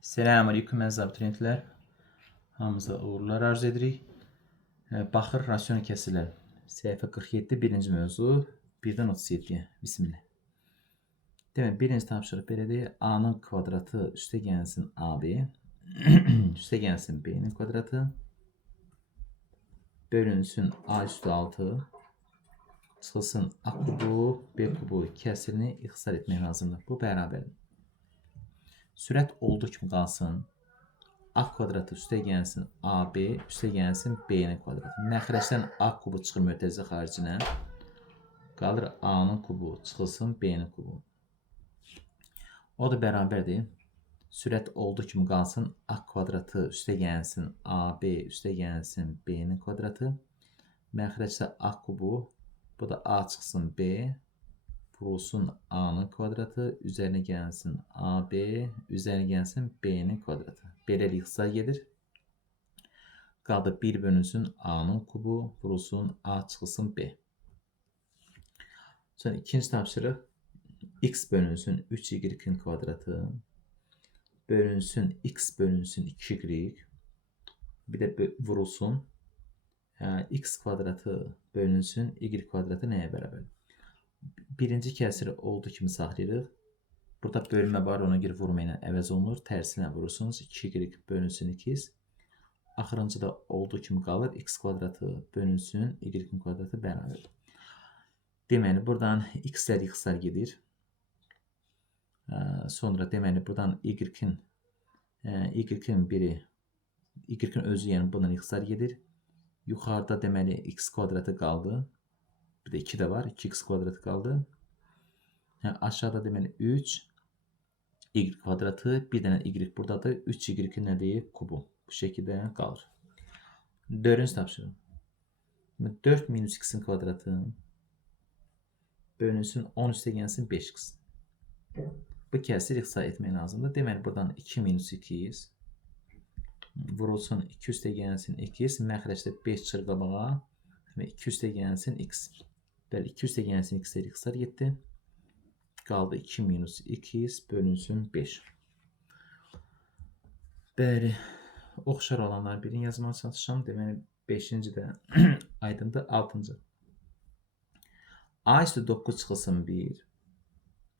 Selamünaleyküm əziz abituriyentlər. Hamınıza uğurlar arzu edirik. Baxır rasyon kəsilər. Səhifə 47 birinci mövzu 1-dən 37-yə. Bismillah. Demək, birinci tapşırıq belədir. A-nın kvadratı üstə gəlsin AB. Üstə gəlsin B-nin kvadratı. Bölünsün A üstü 6. Çıxılsın A kubu, B kubu kəsirini ixtisar etmək lazımdır. Bu bərabərdir. Sürət olduğu kimi qalsın. A kvadratı üstə gəlsin AB, üstə gəlsin B-nin kvadratı. Məxrəcdən A kubu çıxır mötərizə xaricinə. Qalır A-nın kubu, çıxılsın B-nin kubu. O da bərabərdir. Sürət olduğu kimi qalsın. A kvadratı üstə gəlsin AB, üstə gəlsin B-nin kvadratı. Məxrəcdə A kubu, bu da A çıxsın B. Vurulsun A-nın kvadratı, üzərinə gəlsin AB, üzərinə gəlsin B-nin kvadratı. Beləlik ixtisar gedir. Qaldı 1 bölünsün A-nın kubu, vurulsun A çıxılsın B. Sonra ikinci tapşırıq. X bölünsün 3y-in kvadratı, bölünsün X bölünsün 2y. Bir də vurulsun X kvadratı bölünsün Y kvadratı nəyə bərabər? Birinci kəsiri olduğu kimi saxlayırıq. Burada bölmə var, ona görə vurma ilə əvəz olunur. Tərsinə vurursunuz. 2y bölünsün 2x. Axırıncı da olduğu kimi qalır. X kvadratı bölünsün Y-in kvadratı bərabər. Deməli, buradan x-lər ixtisar gedir. Sonra deməli, buradan Y-in biri, Y-in özü, yəni bundan ixtisar gedir. Yuxarıda deməli, x kvadratı qaldı. Bir də 2 də var. 2x kvadratı qaldı. Aşağıda deməli 3 y kvadratı, bir dənə y buradadır. 3y nədir? Kubu. Bu şəkildə qalır. Dördüncü tapşırıq. 4 minus x-in kvadratı bölünsün 10 üstə gəlsin 5x. Bu kəsiri ixtisar etmək lazımdır. Deməli, buradan 2 minus 2x vurulsun 2 üstə gəlsin 2x. Məxrəcdə 5 çıxır qabağa. 2 üstə gəlsin x. Bəli, 2 üstə gəlsin x-lər ixtisar getdi. Qaldı 2 minus 2x bölünsün 5. Bəli, oxşar olanlar birini yazmağa çalışacağım. Deməli, 5-ci də aydındır. 6-cı. A üstü 9 çıxılsın 1.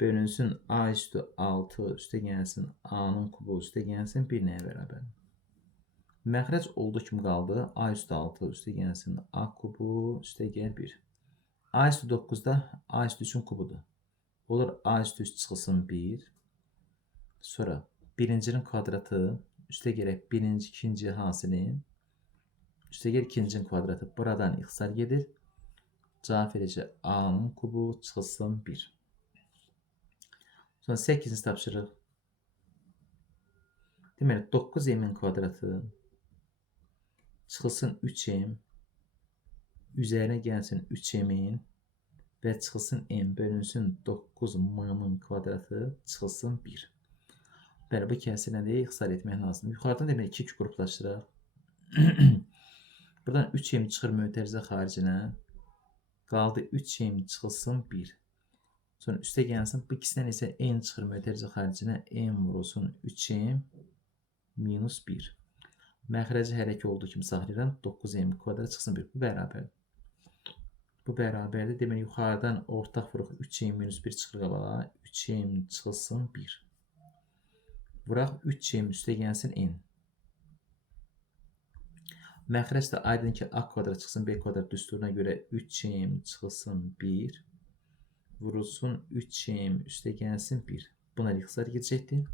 Bölünsün A üstü 6 üstə gəlsin A-nın kubu üstə gəlsin 1 nəyə bərabər? Məxrəc olduğu kimi qaldı. A üstü 6 üstə gəlsin A kubu üstə gəl 1. A üstü 9-da A üstü 3-ün kubudur. Olur A üstü 3 çıxılsın 1. Sonra birincinin kvadratı üstə gələk birinci, ikinci hasilin. Üstə gəl ikincinin kvadratı. Buradan ixtisar gedir. Cavab verəcək A-nın kubu çıxılsın 1. Sonra 8-ci tapşırıq. Deməli 9m-in kvadratı çıxılsın 3m. Üzərinə gəlsin 3m-in və çıxılsın m bölünsün 9m-in kvadratı çıxılsın 1. Bəli, bu kəsirləri ixtisar etmək lazımdır. Yuxarıdan deməli 2 qruplaşdıraq. Buradan 3m çıxır mötərizə xaricinə. Qaldı 3m çıxılsın 1. Sonra üstə gəlsin. Bu ikisindən isə n çıxır mötərizə xaricinə. n vurulsun 3m minus 1. Məxrəci hərəkə olduğu kimi saxlayıram. 9m kvadrat çıxsın 1. Bu bərabərdir. Bu bərabərdir. Deməli, yuxarıdan ortaq vuruq 3m minus 1 çıxır qabağa. 3m çıxılsın 1. Vuraq 3m üstə gəlsin n. Məxrəc də aydın ki, a kvadrat çıxsın b kvadrat düsturuna görə 3m çıxılsın 1. Vurulsun 3m üstə gəlsin 1. Buna ixtisar gedəcəkdir.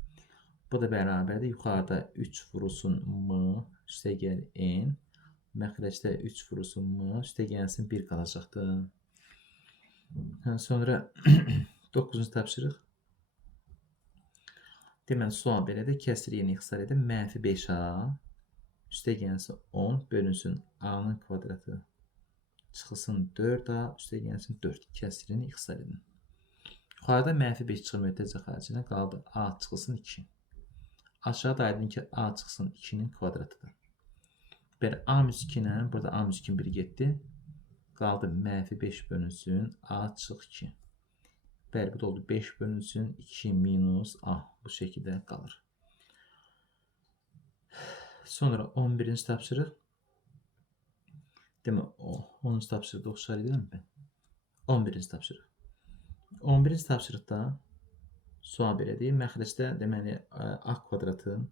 Bu da bərabərdir. Yuxarıda 3 vurulsun m üstə gəl n. Məxrəcdə 3 vurulsun m üstə gəlsin 1 qalacaqdır. Sonra 9-cu tapşırıq. Deməli, sual belədir. Kəsir yeni ixtisar edin. Mənfi 5a üstə gəlsin 10 bölünsün a-nın kvadratı çıxılsın 4a üstə gəlsin 4. Kəsirini ixtisar edin. Yuxarıda mənfi 5 çıxır mötərizə xaricinə. Qaldı a çıxılsın 2. Aşağıda aydın ki, a çıxsın 2-nin kvadratıdır. Bəli, a müs 2 ilə burada a müs 2 1 getdi. Qaldı mənfi 5 bölünsün a çıx 2. Bəli, bu da oldu 5 bölünsün 2 minus a. Bu şəkildə qalır. Sonra 11-ci tapşırıq. Demək, 10-cu tapşırıqda oxşar edirəm ben. 11-ci tapşırıq. 11-ci tapşırıqda sual belədir. Məxrəcdə deməli a kvadratın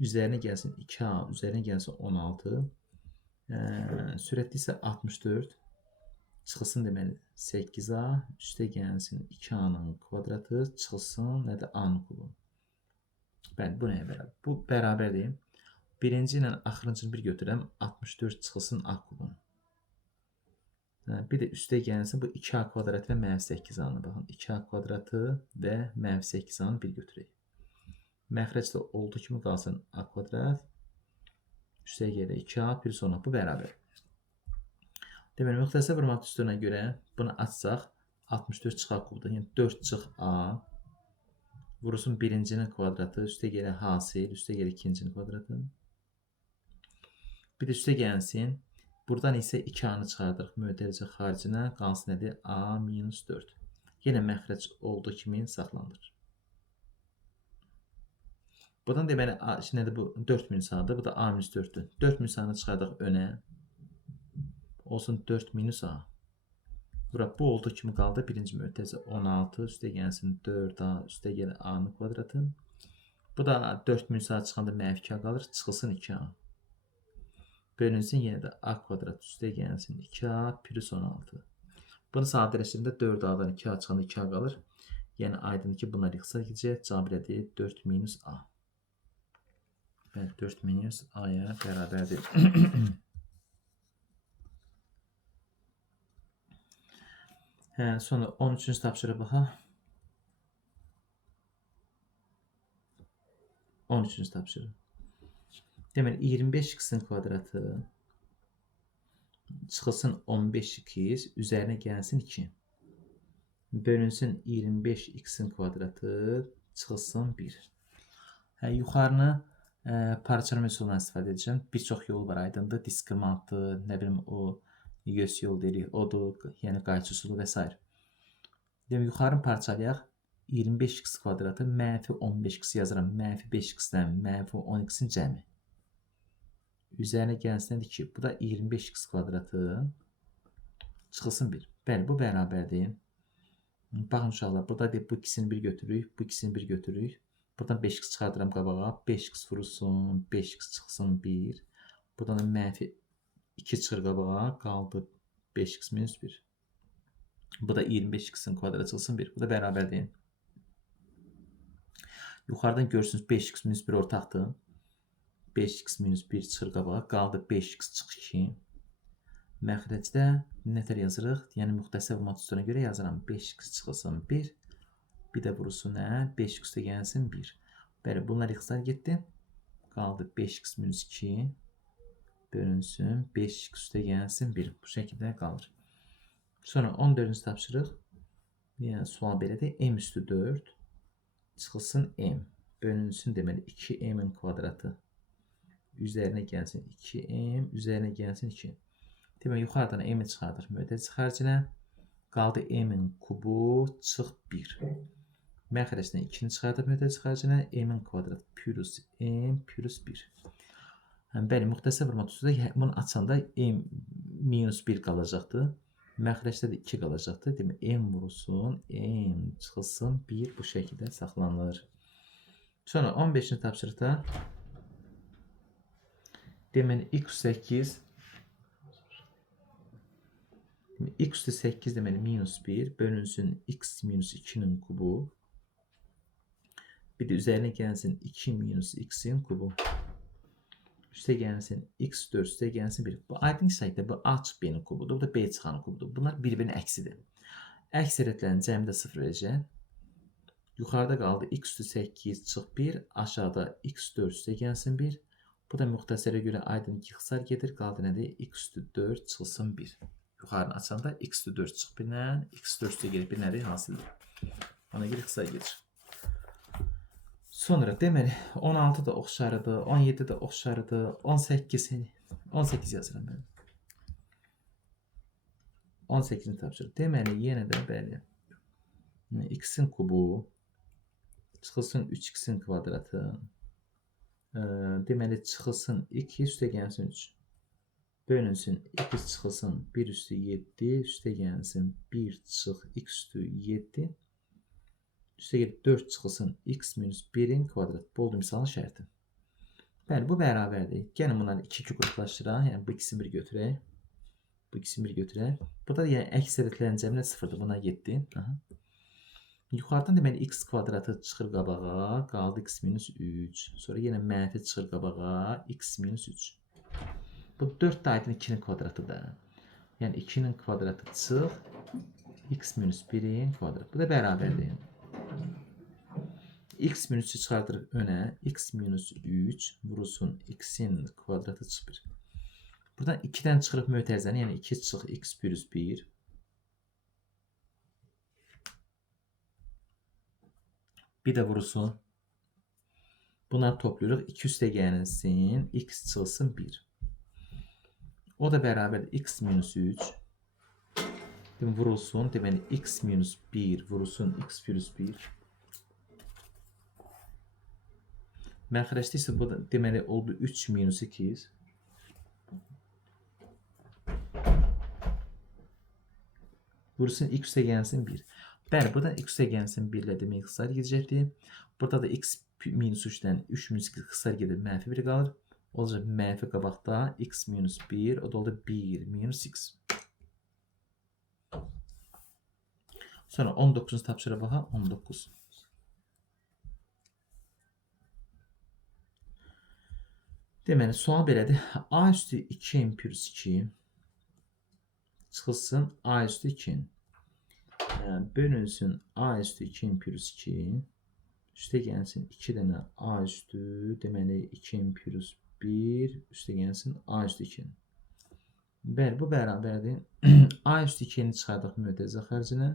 üzərinə gəlsin 2a, üzərinə gəlsin 16. Sürətli isə 64. Çıxılsın deməli 8a, üstə gəlsin 2a'nın kvadratı, çıxılsın nədir a'nın kubu. Bəli, bu nəyə bərabər? Bu bərabərdir. Birinci ilə axırıncını bir götürəm. 64 çıxılsın a kubun. Bir də üstə gəlsin bu 2a kvadratı və -8a'nı. Baxın 2a kvadratı və -8a'nı bir götürək. Məxrəcdə olduğu kimi qalsın a kvadrat. Üstə gələ 2a bir sonra bu bərabər. Deməli, müxtəsər vurmaq üstünə görə bunu açsaq 64 çıxa kubda. Yəni 4 çıx a. Vurulsun birincinin kvadratı. Üstə gələ hasil. Üstə gələ ikincinin kvadratı. Bir də üstə gəlsin. Buradan isə 2a'nı çıxardırıq. Mötərizə xaricinə qalsın nədir? A minus 4. Yenə məxrəc olduğu kimi saxlanılır. Buradan deməli, nədir bu? 4 minus a'dır. Bu da a minus 4'dür. 4 minus a'nı çıxardıq önə. Olsun 4 minus a. Bura bu olduğu kimi qaldı. Birinci mötərizə 16. Üstə gəlsin 4a. Üstə gələ a'nın kvadratı. Bu da 4 minus a çıxanda -2a qalır. Çıxılsın 2a. Bölünsün yenə də a kvadrat üstə gəlsin 2a plus 16. Bunu sadələşdirəndə 4a'dan 2a çıxanda 2a qalır. Yəni aydındır ki, bunlar ixtisar edəcək. Cavab elədir 4 minus a. Bəli, 4 minus a'ya bərabərdir. Sonra 13-cü tapşırığa baxaq. 13-cü tapşırıq. Deməli 25x'in kvadratı çıxılsın 15x, üzərinə gəlsin 2. Bölünsün 25x'in kvadratı çıxılsın 1. Yuxarını parçalama üsulundan istifadə edəcəm. Bir çox yol var, aydındır. Diskriminantdır, nə bilim o YÖS yol deyirik, odur, yəni qayçı üsulu və s. Demək, yuxarını parçalayaq. 25x kvadratı -15x yazıram. -5x'dən -12x'in cəmi. Üzərinə gəlsin nədir ki, bu da 25x kvadratı çıxılsın 1. Bəli, bu bərabərdir. Baxın uşaqlar, burada bu ikisini bir götürürük, bu ikisini bir götürürük. Buradan 5x çıxardıram qabağa, 5x vurulsun, 5x çıxsın 1. Buradan da -2 çıxır qabağa, qaldı 5x minus 1. Bu da 25x'in kvadratı çıxsın 1. Bu da bərabərdir. Yuxarıdan görürsünüz 5x minus 1 ortaqdır. 5x minus 1 çıxır qabağa, qaldı 5x çıx 2. Məxrəcdə nətər yazırıq? Yəni müxtəsər vurmaq üstünə görə yazıram. 5x çıxılsın 1. Bir də vurulsun nə? 5x də gəlsin 1. Bəli, bunlar ixtisar getdi. Qaldı 5x minus 2. Bölünsün 5x üstə gəlsin 1. Bu şəkildə qalır. Sonra 14-cü tapşırıq. Yəni sual belədir. M üstü 4 çıxılsın M. Bölünsün deməli 2m'in kvadratı. Üzərinə gəlsin 2m, üzərinə gəlsin 2. Demək, yuxarıdan m'i çıxardır mötərizə xaricinə. Qaldı m'in kubu çıx 1. Məxrəcdən 2-ni çıxardır mötərizə xaricinə. M'in kvadratı plus m plus 1. Bəli, müxtəsər vurmaq üstündə bunu açanda m minus 1 qalacaqdır. Məxrəcdə də 2 qalacaqdır. Demək, m vurulsun, m çıxılsın 1 bu şəkildə saxlanılır. Sonra 15-ci tapşırıqda deməli x8 x üstü 8 deməli minus 1 bölünsün x minus 2'nin kubu. Bir də üzərinə gəlsin 2 minus x'in kubu. Üstə gəlsin x4 üstə gəlsin 1. Bu aydın şəkildə bu a çıx b'nin kubudur. Bu da b çıxanın kubudur. Bunlar bir-birinin əksidir. Əksəriyyətlərin cəmi də 0 verəcək. Yuxarıda qaldı x üstü 8 çıx 1. Aşağıda x4 üstə gəlsin 1. Bu da müxtəsərə görə aydın ki, ixtisar gedir. Qaldı nədir? X üstü 4 çıxılsın 1. Yuxarını açanda x üstü 4 çıx 1-dən x4 üstə gəlib 1 nədir? Hasildir. Ona görə ixtisar gedir. Sonra deməli 16 da oxşarıdır, 17 də oxşarıdır, 18 yazıram mən. 18-ni tapşırıq. Deməli yenə də bəli. X'in kubu çıxılsın 3x'in kvadratı deməli çıxılsın 2 üstəgəlsin 3. Bölünsün 2 çıxılsın 1 üstü 7 üstəgəlsin 1 çıx x üstü 7 üstəgəl 4 çıxılsın x minus 1'in kvadratı. Bu oldu misalın şərti. Bəli, bu bərabərdir. Gəlin bunları 2 qruplaşdıraq. Yəni bu ikisini bir götürək. Bu ikisini bir götürək. Burada yəni əksəriyyətlərin cəmi 0'dır. Buna 7. Aha. Yuxarıdan deməli x kvadratı çıxır qabağa, qaldı x minus 3. Sonra yenə mənfi çıxır qabağa, x minus 3. Bu 4 də aydın 2'nin kvadratıdır. Yəni 2'nin kvadratı çıx, x minus 1'in kvadratı. Bu da bərabərdir. X minus 3'ü çıxardırıq önə, x minus 3 vurulsun x'in kvadratı çıxır. Buradan 2'dən çıxırıq mötərizəni, yəni 2 çıx x plus 1. Bir də vurulsun. Bunları toplayırıq. 2 üstəgəlsin, x çıxılsın 1. O da bərabər x minus 3. Vurulsun. Deməli x minus 1 vurulsun x plus 1. Məxrəcdə isə bu da deməli oldu 3 minus 2. Vurulsun x üstəgəlsin 1. Bəli, buradan x üstəgəlsin 1 ilə demək ixtisar gedəcəkdir. Burada da x minus 3'dən 3 minus 2 ixtisar gedir, mənfi 1 qalır. Olacaq mənfi qabaqda x minus 1, o da oldu 1 minus x. Sonra 19'u tapşırıq baxa, 19. Deməli, sual belədir. A üstü 2 plus 2 çıxılsın A üstü 2. Bölünsün A üstü 2 plus 2. Üstə gəlsin 2 dənə A üstü, deməli 2 plus 1, üstə gəlsin A üstü 2. Bəli, bu bərabərdir. A üstü 2'ni çıxardıq mötərizə xərcinə.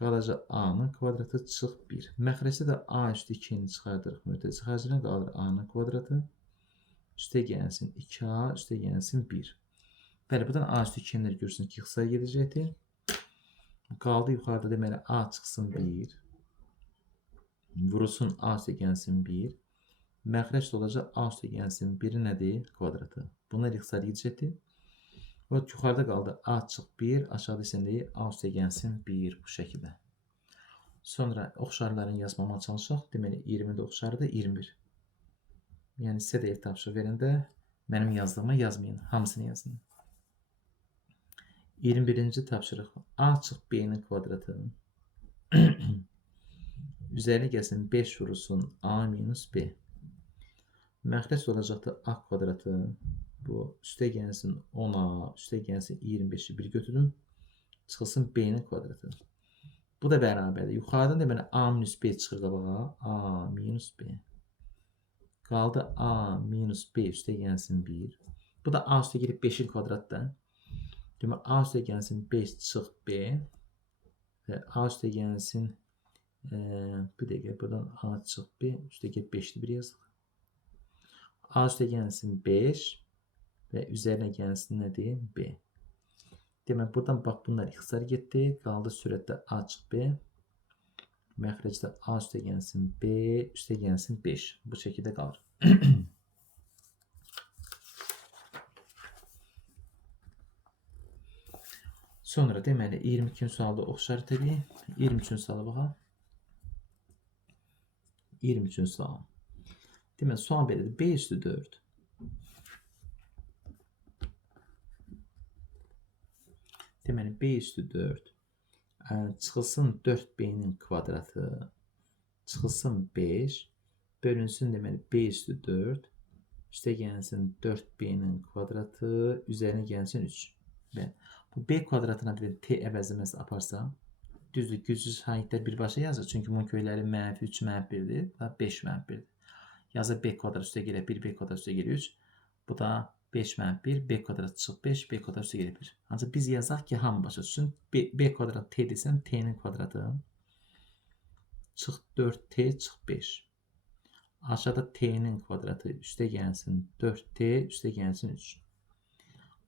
Qalacaq A-nın kvadratı çıx 1. Məxrəcdə də A üstü 2'ni çıxardırıq mötərizə xərcinə. Qalır A-nın kvadratı. Üstə gəlsin 2A, üstə gəlsin 1. Bəli, buradan A üstü 2'ləri görürsünüz ki, ixtisar gedəcəkdir. Qaldı yuxarıda deməli A çıxsın 1. Vurulsun A üstə gəlsin 1. Məxrəc də olacaq A üstə gəlsin 1'in nədir? Kvadratı. Bunlar ixtisar gedəcəkdir. O yuxarıda qaldı A çıx 1, aşağıda isə nədir? A üstə gəlsin 1 bu şəkildə. Sonra oxşarların yazmama çalışaq. Deməli 20'də oxşarı da 21. Yəni sizə də ev tapşırıq verəndə mənim yazdığımı yazmayın. Hamısını yazın. 21-ci tapşırıq. A çıx B-nin kvadratı. Üzərinə gəlsin 5 vurulsun A minus B. Məxrəc olacaqdır A kvadratı. Bu üstə gəlsin 10A, üstə gəlsin 25'i bir götürün. Çıxılsın B'nin kvadratı. Bu da bərabərdir. Yuxarıdan deməli A minus B çıxır qabağa. A minus B. Qaldı A minus B üstə gəlsin 1. Bu da A üstə gelib 5'in kvadratdır. Deməli A üstə gəlsin 5 çıx B. Və A üstə gəlsin bir dəqiqə buradan A çıx B üstə gəlib 5'li bir yazıq. A üstə gəlsin 5 və üzərinə gəlsin nədir? B. Demək buradan bax bunlar ixtisar getdi. Qaldı sürətdə A çıx B. Məxrəcdə A üstə gəlsin B, üstə gəlsin 5. Bu şəkildə qalır. Sonra deməli 22 sualda oxşar təbii. 23 suala baxaq. 23 sual. Deməli sual belədir. B üstü 4. Deməli B üstü 4. Çıxılsın 4B'nin kvadratı. Çıxılsın 5. Bölünsün deməli B üstü 4. Üstə gəlsin 4B'nin kvadratı. Üzərinə gəlsin 3. Və bu B kvadratına bir T əvəzləməsi aparsa, düzdür, gücsüz haidlər birbaşa yazır. Çünki bunun köyləri mənfi 3 mənfi 1'dir. Bu da 5 mənfi 1'dir. Yazır B kvadrat üstə gəlir 1, B kvadrat üstə gəlir 3. Bu da 5 mənfi 1, B kvadrat çıx 5, B kvadrat üstə gəlir 1. Ancaq biz yazaq ki, hamı başa düşsün. B kvadrat T desəm, T'nin kvadratı çıx 4T çıx 5. Aşağıda T'nin kvadratı üstə gəlsin 4T, üstə gəlsin 3.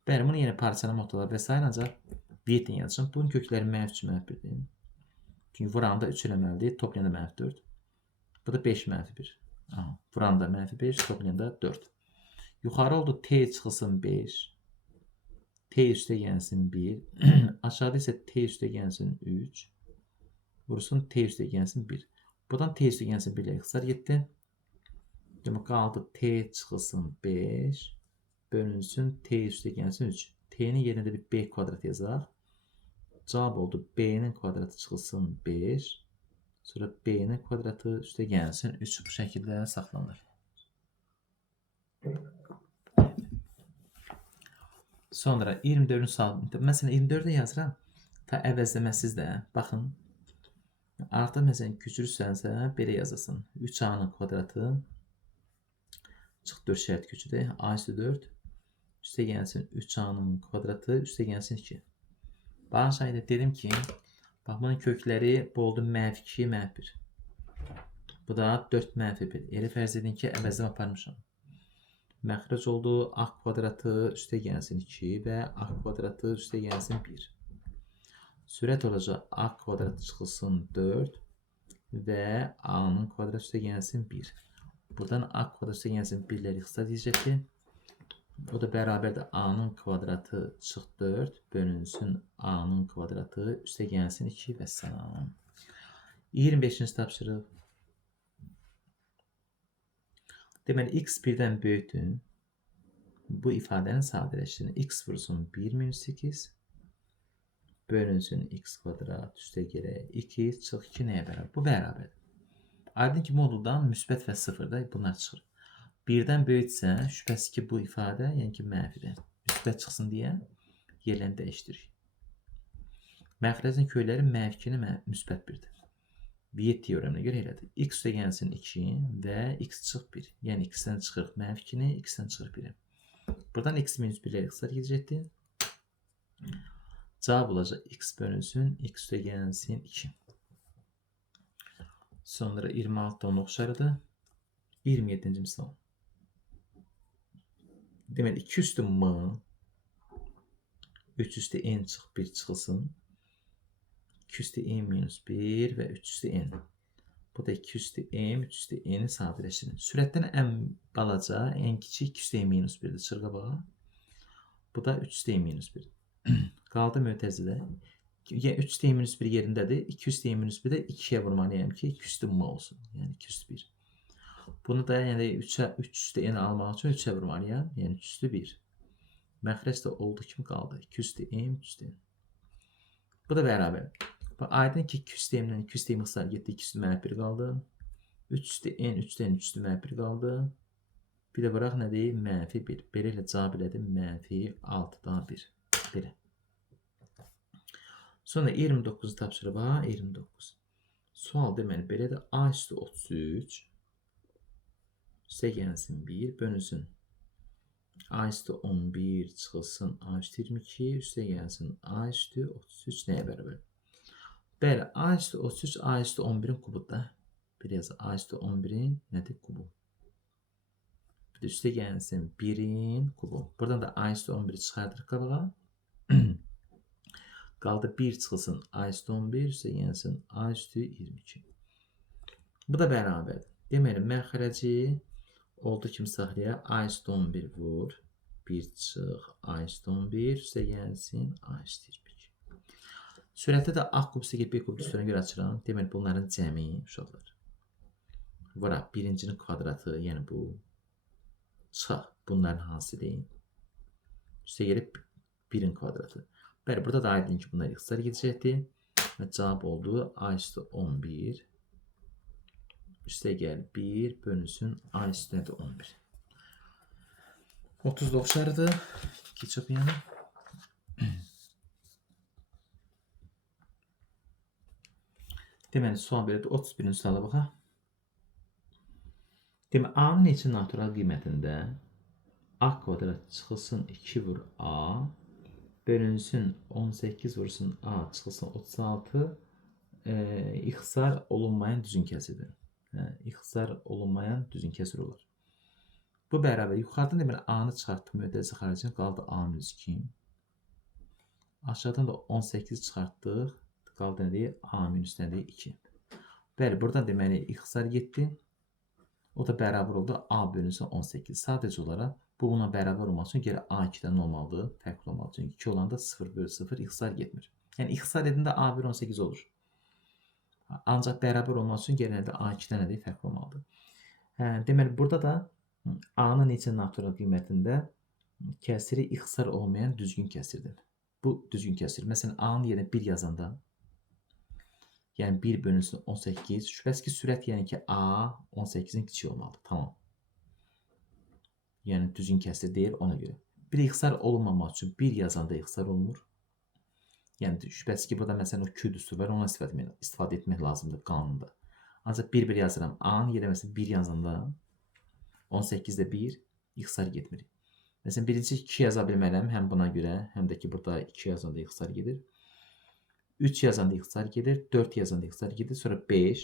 Bəli, bunu yenə parçalama noktalar və s. ancaq Viyetlə yazacağım. Bunun kökləri mənfi 3 mənfi 1'dir. Çünki vuranda 3 eləməlidir, toplayanda mənfi 4. Bu da 5 mənfi 1. Aha, buranın da mənfi 5, toplayan da 4. Yuxarı oldu t çıxılsın 5. T üstə gəlsin 1. Aşağıda isə t üstə gəlsin 3. Vursun t üstə gəlsin 1. Buradan t üstə gəlsin 1 ilə ixtisar getdi. Demək qaldı t çıxılsın 5. Bölünsün t üstə gəlsin 3. T'nin yerində bir b kvadrat yazaq. Cavab oldu b'nin kvadratı çıxılsın 5. Sonra b'nin kvadratı üstə gəlsin 3. Bu şəkildə saxlanır. Sonra 24-ün sualı. Məsələn 24-də yazıram. Ta əvəzləməsiz də. Baxın. Artıq məsələn köçürürsənsə belə yazasın. 3a'nın kvadratı çıx 4 şərt köçüdür. A üstə 4. Üstə gəlsin 3a'nın kvadratı üstə gəlsin 2. Bax aşağıda dedim ki, bax bunun kökləri bu oldu -2, -1. Bu da 4 -1. Elə fərz edin ki, əvəzləm aparmışam. Məxrəc oldu a kvadratı üstə gəlsin 2 və a kvadratı üstə gəlsin 1. Sürət olacaq a kvadratı çıxılsın 4 və a'nın kvadratı üstə gəlsin 1. Buradan a kvadratı üstə gəlsin 1 ilə ixtisar edəcəkdir. O da bərabərdir a'nın kvadratı çıx 4 bölünsün a'nın kvadratı üstə gəlsin 2 və salam. 25-ci tapşırıq. Deməli, x 1-dən böyükdür. Bu ifadəni sadələşdirin. X vursun 1 minus 8 bölünsün x kvadrat üstə gələk 2 çıx 2 nəyə bərabər? Bu bərabərdir. Aydın ki, moduldan müsbət və 0-da bunlar çıxır. 1-dən böyüksə, şübhəsiz ki, bu ifadə, yəni ki, mənfidir. Müsbət çıxsın deyə yerlərini dəyişdirik. Məxrəcin köyləri -2-ni müsbət 1-dir. Viet teoreminə görə elədir. X üstə gəlsin 2 və x çıx 1. Yəni x-dən çıxırıq -2-ni, x-dən çıxırıq 1-i. Buradan x minus 1 ilə ixtisar gedəcəkdir. Cavab olacaq x bölünsün, x üstə gəlsin 2. Sonra 26-da onu oxşarıdır. 27-ci misal. Deməli, 2 üstü m, 3 üstü n çıx 1 çıxılsın. 2 üstü n minus 1 və 3 üstü n. Bu da 2 üstü m, 3 üstü n-i sadələşdirin. Sürətdən ən balaca, ən kiçik 2 üstü n minus 1-dir. Çırğa bağa. Bu da 3 üstü n minus 1. Qaldı mötəzilə. 3 üstü n minus 1 yerindədir. 2 üstü n minus 1-də 2-yə vurmalıyam ki, 2 üstü m olsun. Yəni 2 üstü 1. Bunu da yəni 3 üstü n almaq üçün 3-ə vurmalıyam. Yəni 3 üstü 1. Məxrəc də olduğu kimi qaldı. 2 üstü n, 3 üstü n. Bu da bərabər. Aydın ki, 2 üstü n-dən 2 üstü n ixtisar getdi. 2 üstü -1 qaldı. 3 üstü n, 3 üstü n, 3 üstü -1 qaldı. Bir də bıraq nədir? -1. Belə ilə cavab elədim. -6-dan 1. Belə. Sonra 29-u tapşırıq var. 29. Sual deməli belədir. A üstü 33 üstə gəlsin 1 bölünsün. A üstü 11 çıxılsın. A üstü 22 üstə gəlsin. A üstü 33 nəyə bərabər? Bəli, A üstü 33 A üstü 11-in kubudur. Bir yazı A üstü 11-in nədir? Kubu. Bir də üstə gəlsin 1-in kubu. Buradan da A üstü 11-i çıxardırıq qabağa. Qaldı 1 çıxılsın A üstü 11 üstə gəlsin A üstü 22. Bu da bərabərdir. Deməli, məxrəci oldu kimi saxlayaq. A üstü 11 vur. 1 çıx A üstü 11 üstə gəlsin A üstü 22. Sürətdə də A kub üstə B kub üstünə görə açıram. Deməli, bunların cəmi uşaqlar. Vuraq, birincinin kvadratı, yəni bu. Çıxaq, bunların hansıdır? Üstə gəlib 1-in kvadratı. Bəli, burada da aydın ki, bunlar ixtisar gedəcəkdir. Və cavab oldu A üstü 11 üstə gəl 1 bölünsün A üstü nədir? 11. 30 oxşarıdır. Keçək yəni. Deməli, sual belədir. 31-ci suala baxaq. Deməli, A-nın neçə natural qiymətində A kvadrat çıxılsın 2 vur A bölünsün 18 vursun A çıxılsın 36 ixtisar olunmayan düzün kəsidir. İxtisar olunmayan düzün kəsir olur. Bu bərabər. Yuxarıdan deməli A-nı çıxartdıq mötərizə xaricində qaldı A-2. Aşağıdan da 18 çıxartdıq. Qaldı nədir? A- nədir? 2. Bəli, buradan deməli ixtisar getdi. O da bərabər oldu A bölünsün 18. Sadəcə olaraq bu buna bərabər olmaq üçün geri A2-dən olmalıdır, fərqli olmalıdır. Çünki 2 olanda 0/0 ixtisar getmir. Yəni ixtisar edəndə A1 18 olur. Ancaq bərabər olmaq üçün geri nədir? A2-dən nədir? Fərqli olmalıdır. Deməli, burada da A-nın neçə natural qiymətində kəsiri ixtisar olmayan düzgün kəsirdir. Bu düzgün kəsir. Məsələn, A-nın yerinə 1 yazanda, yəni 1 bölünsün 18, şübhəsiz ki, sürət yəni ki, A 18-in kiçik olmalıdır. Tamam. Yəni düzgün kəsir deyil ona görə. Bir ixtisar olunmamaq üçün 1 yazanda ixtisar olunur. Yəni şübhəsiz ki, burada məsələn o Q düsturu var, ona istifadə etmək lazımdır qanunda. Ancaq 1 yazıram. A-nın yerinə məsələn 1 yazanda 18-də 1 ixtisar getmir. Məsələn, birinci 2 yaza bilmərəm, həm buna görə, həm də ki, burada 2 yazanda ixtisar gedir. 3 yazanda ixtisar gedir, 4 yazanda ixtisar gedir, sonra 5,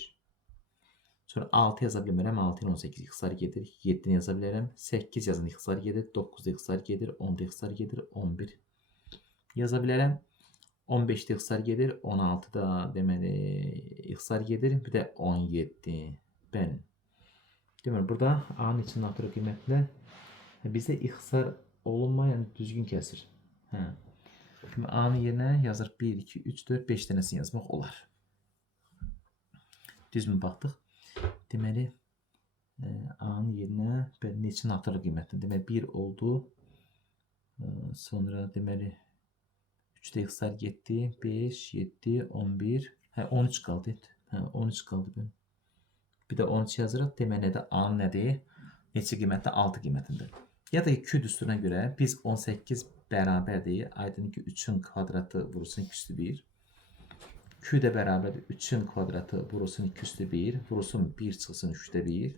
sonra 6 yaza bilmərəm, 6 ilə 18 ixtisar gedir, 7-ni yaza bilərəm, 8 yazanda ixtisar gedir, 9-da ixtisar gedir, 10-da ixtisar gedir, 11 yaza bilərəm, 15-də ixtisar gedir, 16-da deməli ixtisar gedir, bir də 17. Bəli. Deməli, burada A-nın için natural qiymətində bizdə ixtisar olunmayan düzgün kəsir. A-nın yerinə yazır 1, 2, 3, 4, 5 dənəsini yazmaq olar. Düzmü baxdıq? Deməli, A-nın yerinə neçə natural qiymətdir? Deməli, 1 oldu. Sonra deməli 3-də ixtisar getdi. 5, 7, 11. 13 qaldı. 13 qaldı. Bir də 13 yazırıq. Deməli də A-nın nədir? Neçə qiymətdə? 6 qiymətində. Ya da Q düsturuna görə biz 18 bərabərdir. Aydın ki 3-ün kvadratı vurulsun 2 üstü 1. Q də bərabərdir. 3-ün kvadratı vurulsun 2 üstü 1. Vurulsun 1 çıxsın 3-də 1.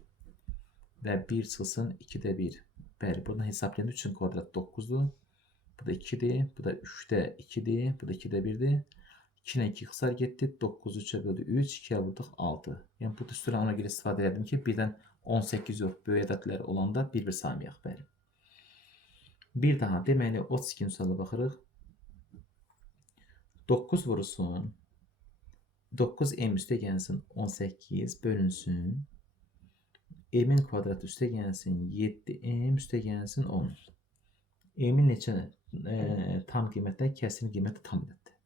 Və 1 çıxsın 2-də 1. Bəli, buradan hesablayanda 3-ün kvadratı 9-dur. Bu da 2-dir. Bu da 3-də 2-dir. Bu da 2-də 1-dir. 2 ilə 2 ixtisar getdi. 9-u 3-ə böldü 3. 2-yə vurduq 6. Yəni bu düstura ona görə istifadə edirdim ki, birdən 18 yox, böyük ədədlər olanda bir-bir saymayaq. Bəli. Bir daha deməli 32-ci suala baxırıq. 9 vurulsun 9m üstə gəlsin 18 bölünsün m'in kvadratı üstə gəlsin 7m üstə gəlsin 10. M'in neçə tam qiymətdə, kəsirin qiyməti tam ədəddir.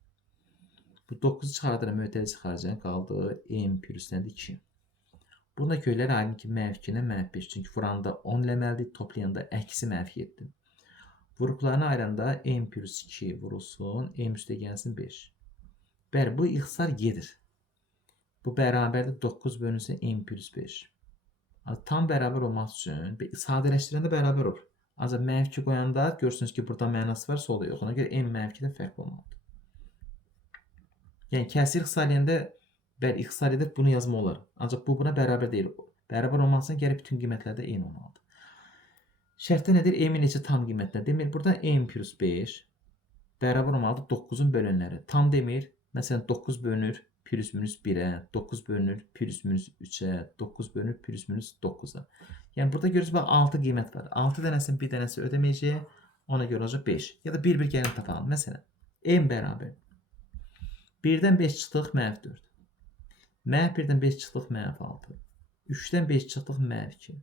Bu 9-u çıxardıram, mötəri çıxaracaq, qaldı m pürüsləndi 2. Bunda köylər aydın ki, -2 ilə -5. Çünki vuranda 10 eləməlidir, toplayanda əksi -7. Vuruklarını ayıranda m pürüs 2 vurulsun, m üstə gəlsin 5. Bəli, bu ixtisar gedir. Bu bərabərdir 9 bölünsün m pürüs 5. Tam bərabər olmaq üçün sadələşdirəndə bərabər olur. Ancaq -2 qoyanda görürsünüz ki, burada mənası var, solda yox. Ona görə m -2-də fərqli olmalıdır. Yəni kəsir ixtisar edəndə bəli, ixtisar edib bunu yazma olar. Ancaq bu buna bərabər deyil. Bərabər olmaq üçün gərək bütün qiymətlərdə eyni olmalıdır. Şərtdə nədir? M neçə tam qiymətlər? Demir, burada m pürüs 5 bərabər olmalıdır 9-un bölünləri. Tam demir. Məsələn, 9 bölünür pürüs minus 1-ə, 9 bölünür pürüs minus 3-ə, 9 bölünür pürüs minus 9-a. Yəni burada görürsünüz, 6 qiymət var. 6 dənəsinin bir dənəsi ödəməyəcək, ona görə olacaq 5. Ya da bir-bir gəlin tapalım. Məsələn, m bərabər 1-dən 5 çıxdıq, -4. -1-dən 5 çıxdıq, -6. 3-dən 5 çıxdıq, -2.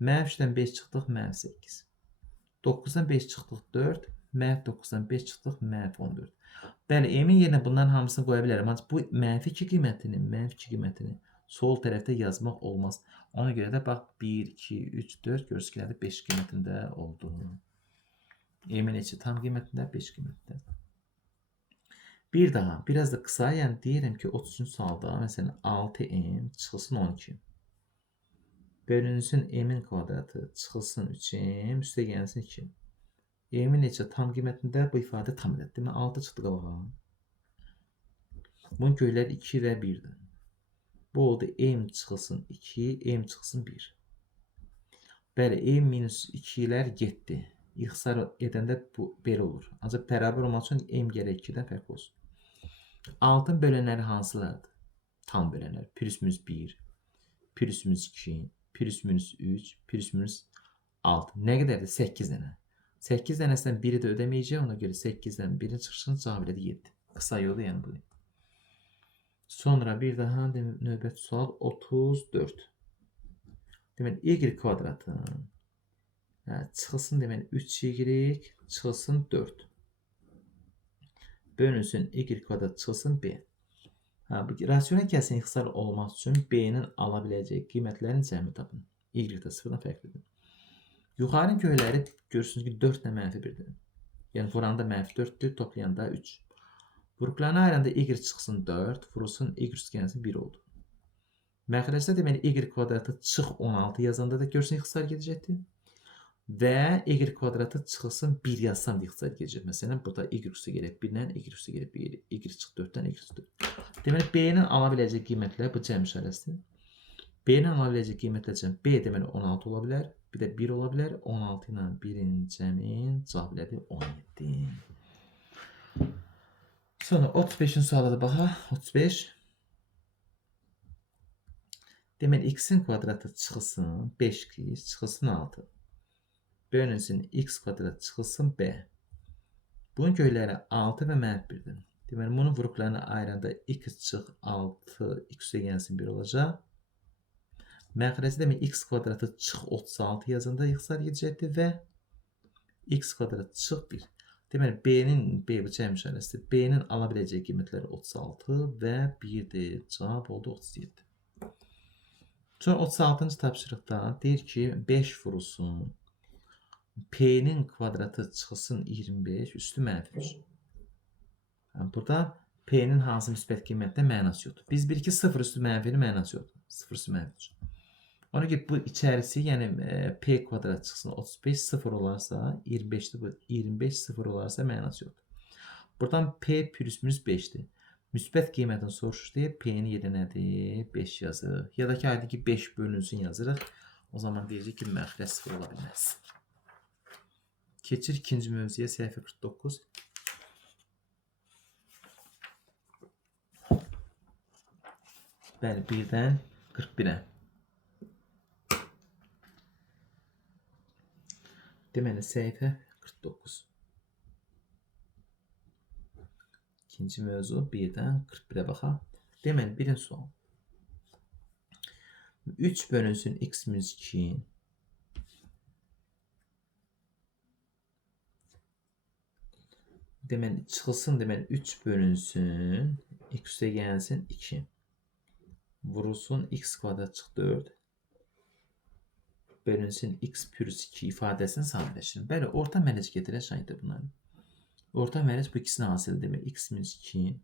-3-dən 5 çıxdıq, -8. 9-dan 5 çıxdıq, 4. -9-dan 5 çıxdıq, -14. Bəli, m-in yerinə bunların hamısını qoya bilərəm. Ancaq bu -2 qiymətini sol tərəfdə yazmaq olmaz. Ona görə də bax 1, 2, 3, 4 görürsünüz ki, 5 qiymətində oldu. M-in neçə tam qiymətində? 5 qiymətində. Bir daha, biraz da qısa, yəni deyirəm ki, 33-cü sualda, məsələn, 6m çıxılsın 12. Bölünsün m-in kvadratı çıxılsın 3m, üstə gəlsin 2. M-in neçə tam qiymətində? Bu ifadə tam ədəddir. Demə 6 çıxdı qabağa. Bunun göyləri 2 və 1-dir. Bu oldu m çıxılsın 2, m çıxılsın 1. Bəli, m minus 2-lər getdi. İxtisar edəndə bu belə olur. Ancaq bərabər olmaq üçün m gərək 2-dən fərq olsun. 6-ın bölənləri hansılardır? Tam bölənlər. Pürüs minus 1, pürüs minus 2, pürüs minus 3, pürüs minus 6. Nə qədərdir? 8 dənə. 8 dənəsindən biri də ödəməyəcək. Ona görə 8-dən birin çıxışını cavab elədi 7. Qısa yolu yəni bu. Sonra bir daha növbəti sual 34. Deməli, y kvadratın çıxılsın deməli 3y çıxılsın 4. Bölünsün y kvadrat çıxılsın b. Bu rasionel kəsin ixtisar olmaq üçün b-nin ala biləcəyi qiymətlərin cəmi tapın. Y də 0-dan fərqlidir. Yuxarı göyləri görürsünüz ki 4 ilə -1-dir. Yəni vuranda -4'dür, toplayanda 3. Vuruqlarına ayıranda y çıxsın 4, vurulsun y üstü 1 oldu. Məxrəcdə deməli y kvadratı çıx 16 yazanda da görürsün ixtisar gedəcəkdir. Və y kvadratı çıxılsın 1 yazsam da ixtisar gedəcək. Məsələn, burada y üstü gəlib 1-dən, y üstü gəlib 1, y çıx 4-dən, y üstü 4. Deməli, b-nin ala biləcək qiymətlər bu cəm işarəsidir. B-nin ala biləcək qiymətlər cəm. B deməli 16 ola bilər. Bir də 1 ola bilər. 16 ilə 1-in cəmi cavab elədi 17. Sonra 35-in sualı da baxaq. 35. Deməli, x-in kvadratı çıxılsın 5x çıxılsın 6. Bölünsün x kvadrat çıxılsın b. Bunun göyləri 6 və -1-dir. Deməli, bunun vuruqlarını ayıranda x çıx 6, x gəlsin 1 olacaq. Məxrəci demək x kvadratı çıx 36 yazanda ixtisar gedəcəkdir və x kvadrat çıx 1. Deməli, b bu cəm işarəsidir. B-nin ala biləcəyi qiymətləri 36 və 1-dir. Cavab oldu 37. Sonra 36-cı tapşırıqda deyir ki, 5 vurulsun. P-nin kvadratı çıxılsın 25, üstü -3. Burada P-nin hansı müsbət qiymətdə mənası yoxdur. Biz bilik ki, 0 üstü -1-in mənası yoxdur. 0 üstü -3. Ona görə bu içərisi, yəni P kvadrat çıxsın 35, 0 olarsa 25'dir bu. 25, 0 olarsa mənası yoxdur. Buradan P plus minus 5'dir. Müsbət qiymətini soruşur deyə P-nin yeri nədir? 5 yazırıq. Ya da ki, aydı ki 5 bölünsün yazırıq. O zaman deyəcək ki, məxrəc 0 ola bilməz. Keçir ikinci mövzuya, səhifə 49. Bəli, 1-dən 41-ə. Deməli, səhifə 49. İkinci mövzu 1-dən 41-ə baxaq. Deməli, birinci sual. 3 bölünsün x minus 2. Deməli, çıxılsın, deməli, 3 bölünsün, x üstə gəlsin 2. Vurulsun, x kvadrat çıx 4. Bölünsün, x plus 2 ifadəsini sadələşdirin. Bəli, orta mərc getirəcəkdir bunları. Orta mərc bu ikisini hasil demək. X minus 2.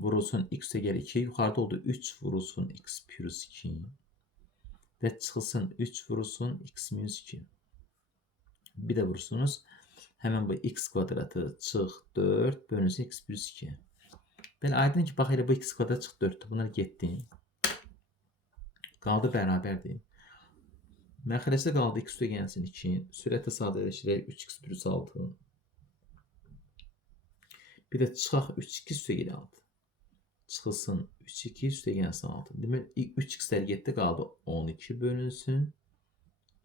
Vurulsun, x üstə gəlir 2. Yuxarıda oldu 3 vurulsun, x plus 2. Və çıxılsın, 3 vurulsun, x minus 2. Bir də vurursunuz. Həmən bu x kvadratı çıx 4 bölünsün x plus 2. Belə aydın ki, bax elə bu x kvadrat çıx 4'dür. Bunlar getdi. Qaldı bərabərdir. Məxrəcdə qaldı x üstə gəlsin 2. Sürətlə sadələşdirək 3x plus 6. Bir də çıxaq 3x üstə gəlir 6. Çıxılsın 3-2 üstə gəlsin 6. Demək 3x-lər getdi, qaldı 12 bölünsün.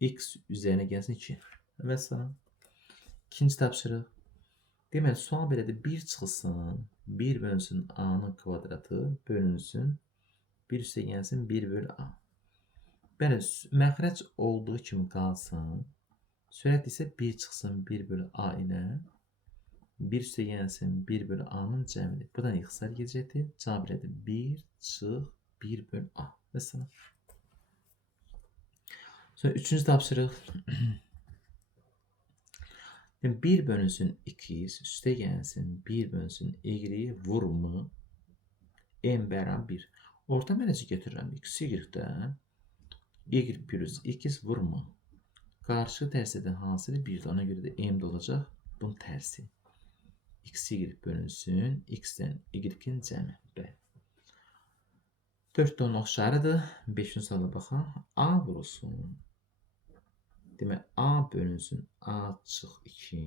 X üzərinə gəlsin 2. Və sonra ikinci tapşırıq. Deməli, sual belədir. 1 çıxılsın, 1 bölünsün a-nın kvadratı bölünsün. 1 üstə gəlsin 1 bölü a. Bəli, məxrəc olduğu kimi qalsın. Sürət isə 1 çıxsın 1 bölü a ilə 1 üstə gəlsin 1 bölü a-nın cəmidir. Buradan ixtisar gedəcəkdir. Cavab elədir 1 çıx 1 bölü a. Və sana. Sonra üçüncü tapşırıq. 1 bölünsün 2x üstə gəlsin 1 bölünsün y vurmu n bərabər 1. Orta mərci götürürəm x y-də y plus x vurmu. Qarşı tərsidən hansıdır? 1-dir. Ona görə də m də olacaq. Bunun tərsi. X y bölünsün x-dən y-in cəmi. 4 də onun oxşarıdır. 5-ci suala baxaq. A vurulsun. Demək, a bölünsün a çıx 2.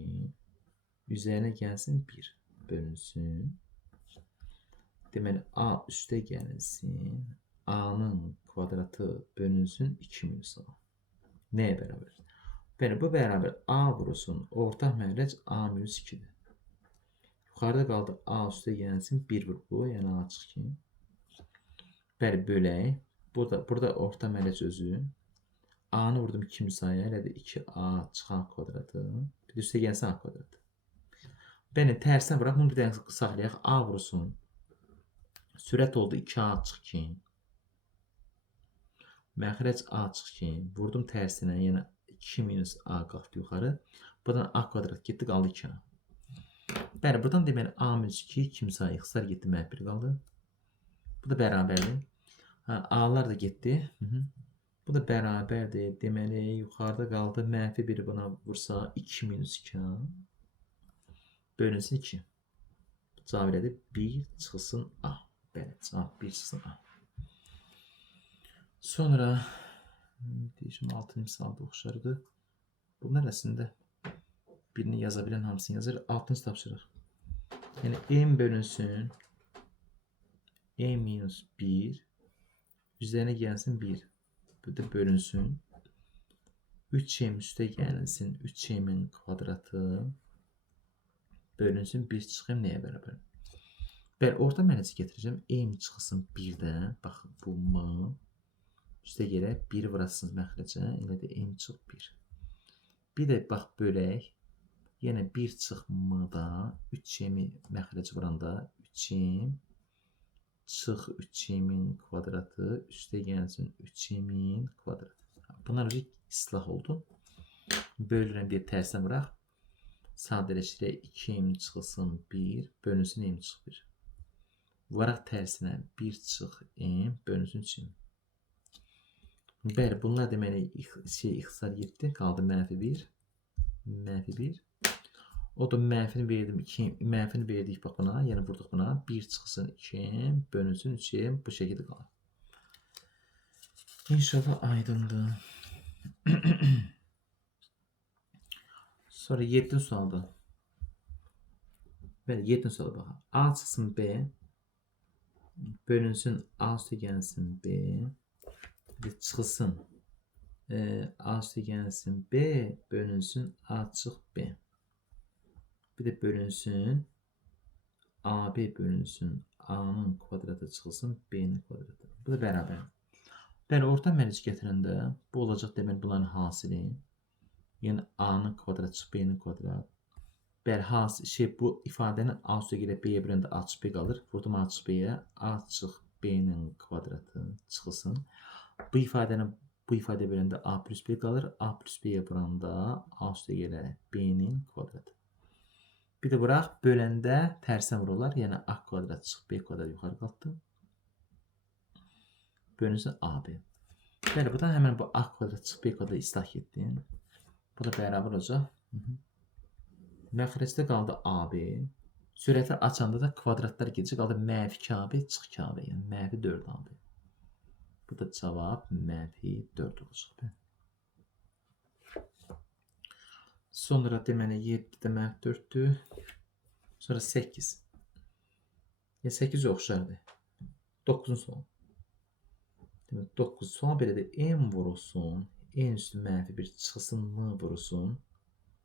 Üzərinə gəlsin 1 bölünsün. Deməli, a üstə gəlsin. A-nın kvadratı bölünsün 2 minus a. Nəyə bərabər? Bəli, bu bərabər a vurulsun. Orta məxrəc a minus 2-dir. Yuxarıda qaldı a üstə gəlsin 1 vur bu, yəni a çıx 2. Bəli, bölək. Burada orta mərc özü. A'nı vurdum ikinci sayıya. Elə də 2A çıxan kvadratı. Bir də üstə gəlsin A kvadratı. Beni tərsinə bırak. Bunu bir dənə saxlayaq. A vursun. Sürət oldu 2A çıx 2. Məxrəc A çıx 2. Vurdum tərsinə. Yəni 2 minus A qalxdı yuxarı. Buradan A kvadrat getdi, qaldı 2A. Bəli, buradan deməli A minus 2, 2 sayı ixtisar getdi, mənfi 1 qaldı. Bu da bərabərdir. A'lar da getdi. Bu da bərabərdir. Deməli, yuxarıda qaldı. Mənfi 1 buna vursa 2 minus 2A. Bölünsün 2. Cavab elədir. 1 çıxsın A. Bəli, cavab 1 çıxsın A. Sonra deyişim 6 misalda oxşardı. Bunlar əslində birini yaza bilən hamısını yazır. 6-cı tapşırıq. Yəni M bölünsün M minus 1 üzerine gəlsin 1. Bu da bölünsün. 3M üstə gəlsin 3M'in kvadratı bölünsün 1 çıxım nəyə bərabər? Bəli, orta mərci getirəcəm. M çıxsın 1-də. Bax, bu M. Üstə gələk 1 vurasınız məxrəcə. Elə də M çıx 1. Bir də bax, bölək. Yenə 1 çıx M-da 3M məxrəc vuranda 3M çıx 3M'in kvadratı üstə gəlsin 3M'in kvadratı. Bunlar bir islah oldu. Bölürəm bir tərsinə bıraq. Sadələşdirək 2M çıxsın 1 bölünsün M çıx 1. Vuraq tərsinə 1 çıx M bölünsün 3M. Bəli, bunlar deməli ixtisar getdi. Qaldı mənfi 1. Mənfi 1. O da mənfini verdim 2. Mənfini verdik bax buna. Yəni vurduq buna. 1 çıxsın 2M bölünsün 3M. Bu şəkildə qalır. İnşallah aydındır. Sonra 7-ci sualda. Bəli, 7-ci sualda baxaq. A çıxsın B bölünsün A üstə gəlsin B. Çıxsın A üstə gəlsin B bölünsün A çıx B. Bir de bölünsün AB bölünsün A'nın kvadratı çıxsın B'nin kvadratı. Bu da bərabər. Bəli, orta mərc gətirəndə bu olacaq deməli bunların hasili. Yəni A'nın kvadratı çıx B'nin kvadratı. Bəli, bu ifadənin A üstə gələk B'yə böləndə A çıx B qalır. Vurdum A çıx B'yə. A çıx B'nin kvadratı çıxsın. Bu ifadə böləndə A plus B qalır. A plus B'yə vuranda A üstə gələk B'nin kvadratı. Bir de bırak böləndə tərsinə vururlar. Yəni A kvadrat çıx B kvadrat yuxarı qalxdı. Bölünsün AB. Bəli, buradan həmən bu A kvadrat çıx B kvadrat islah getdi. Bu da bərabər olacaq. Məxrəcdə qaldı AB. Sürətli açanda da kvadratlar gedəcək. Qaldı mənfi 2AB çıx 2AB. Yəni mənfi 4AB. Bu da cavab mənfi 4 olacaq. Sonra deməli 7-də mənfi 4'dür. Sonra 8. 8 oxşardır. 9-cu sual. Demək 9 sual belə də M vurulsun. N üstü mənfi 1 çıxsın M vurulsun.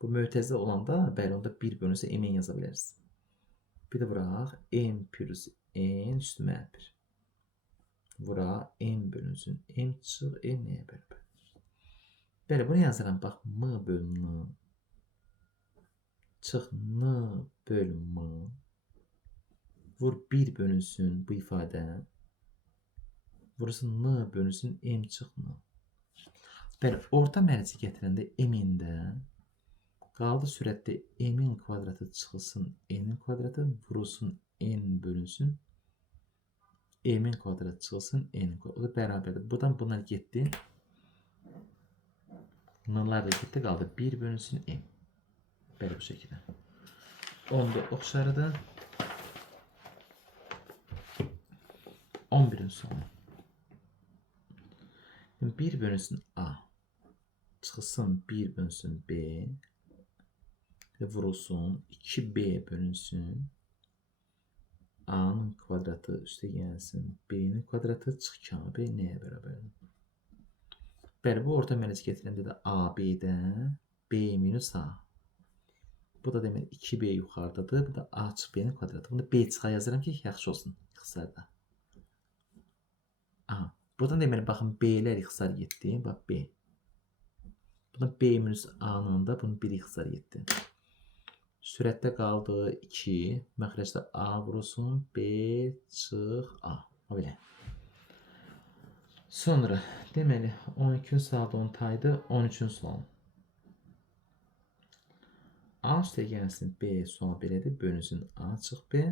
Bu mötəzə olanda bəli onda 1 bölünsə M yaza biləriz. Bir də vuraq M plus N üstü mənfi 1. Vuraq M bölünsün. M çıx M nəyə bərabər? Bəli, bunu yazıram. Bax M bölün M. Çıx N bölü M. Vur 1 bölünsün bu ifadə. Vursun N bölünsün M çıx N. Bəli, orta mərci gətirəndə M-ində qaldı sürətdə M-in kvadratı çıxılsın N-in kvadratı. Vurulsun N bölünsün M-in kvadratı çıxılsın N-in kvadratı. O da bərabərdir. Buradan bunlar getdi. N'lar da getdi. Qaldı 1 bölünsün M. Belə bu şəkildə. 10'da oxşarıdır. 11'in sonu. 1 bölünsün A. Çıxsın 1 bölünsün B. Vurulsun 2B bölünsün A'nın kvadratı üstə gəlsin B'nin kvadratı çıx 2AB nəyə bərabərdir? Bəli, bu orta mərci gətirəndə də AB'də B minus A. Bu da demək 2B yuxarıdadır. Bu da A çıx B'nin kvadratı. Bunu B çıxa yazıram ki, yaxşı olsun ixtisarda. A Buradan deməli baxın B'lər ixtisar getdi. Bax B. Buna B minus A-nın da bunun 1 ixtisar getdi. Sürətdə qaldı 2. Məxrəcdə A vurulsun. B çıx A. O belə. Sonra deməli 12-ci sualda 10 taydı. 13-cü sual. A üstəgəlsin B sual belədir. Bölünsün A çıx B.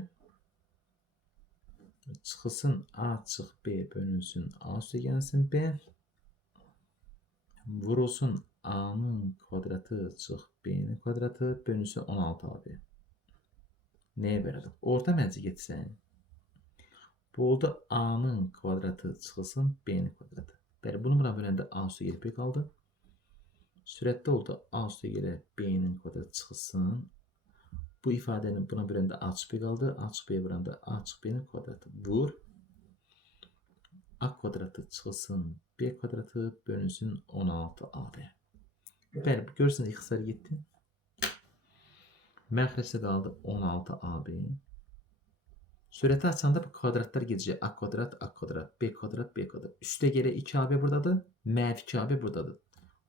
Çıxılsın A çıx B bölünsün A üstəgəlsin B. Vurulsun A'nın kvadratı çıx B'nin kvadratı bölünsün 16AB. Nəyə bərabər? Orta mərci getsən. Bu oldu A'nın kvadratı çıxılsın B'nin kvadratı. Bəli, bunu buna böləndə A üstə gəlib B qaldı. Sürətdə oldu A üstə gələ B'nin kvadratı çıxılsın. Bu ifadəni buna böləndə A çıx B qaldı. A çıx B vuranda A çıx B'nin kvadratı. Vur. A kvadratı çıxılsın B kvadratı bölünsün 16AB. Bəli, görürsünüz ixtisar getdi. Məxrəcdə qaldı 16AB. Sürəti açanda bu kvadratlar gedəcək. A kvadrat, A kvadrat, B kvadrat, B kvadrat. Üstə gələ 2AB buradadır. Mənfi 2AB buradadır.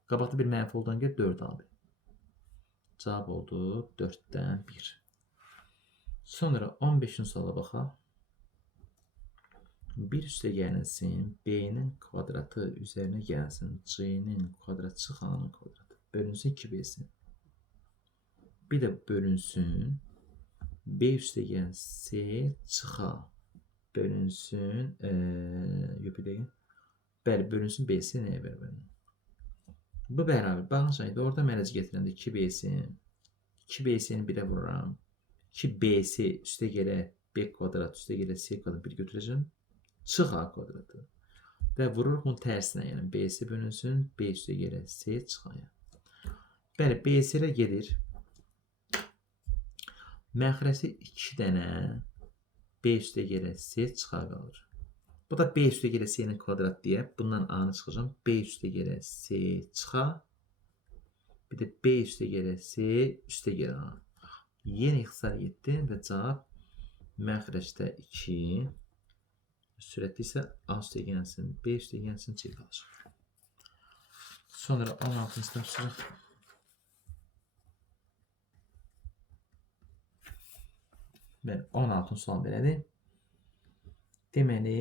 Qabaqda bir mənfi olduğuna görə 4AB. Cavab oldu 4-dən 1. Sonra 15-ci suala baxaq. 1 üstə gəlsin B'nin kvadratı üzərinə gəlsin C'nin kvadratı çıx A'nın kvadratı. Bölünsün 2B'si. Bir də bölünsün B üstə gəlsin C çıx A. Bölünsün bəli, bölünsün B'si nəyə bərabər? Bu bərabər. Baxın şəhid, orada mərəci getirirəndə 2B'si. 2B'sini 1'ə vururam. 2B'si üstə gələ B kvadrat üstə gələ C kvadrat 1 götürəcəm. Çıx A kvadratı. Və vururuq bunun tərsinə, yəni B'si bölünsün, B üstə gələ C çıx A. Bəli, B'si-lə gedir. Məxrəsi 2 dənə B üstə gələ C çıx A qalır. Bu da B üstə gələ C'nin kvadrat deyə. Bundan A-nı çıxacağım. B üstə gələ C çıx A. Bir də B üstə gələ C üstə gələ A. Yenə ixtisar getdi və cavab məxrəcdə 2. Sürətli isə A üstə gəlsin, B üstə gəlsin, C qalacaq. Sonra 16-cı tapşırıq. Bəli, 16-cı sual belədir. Deməli,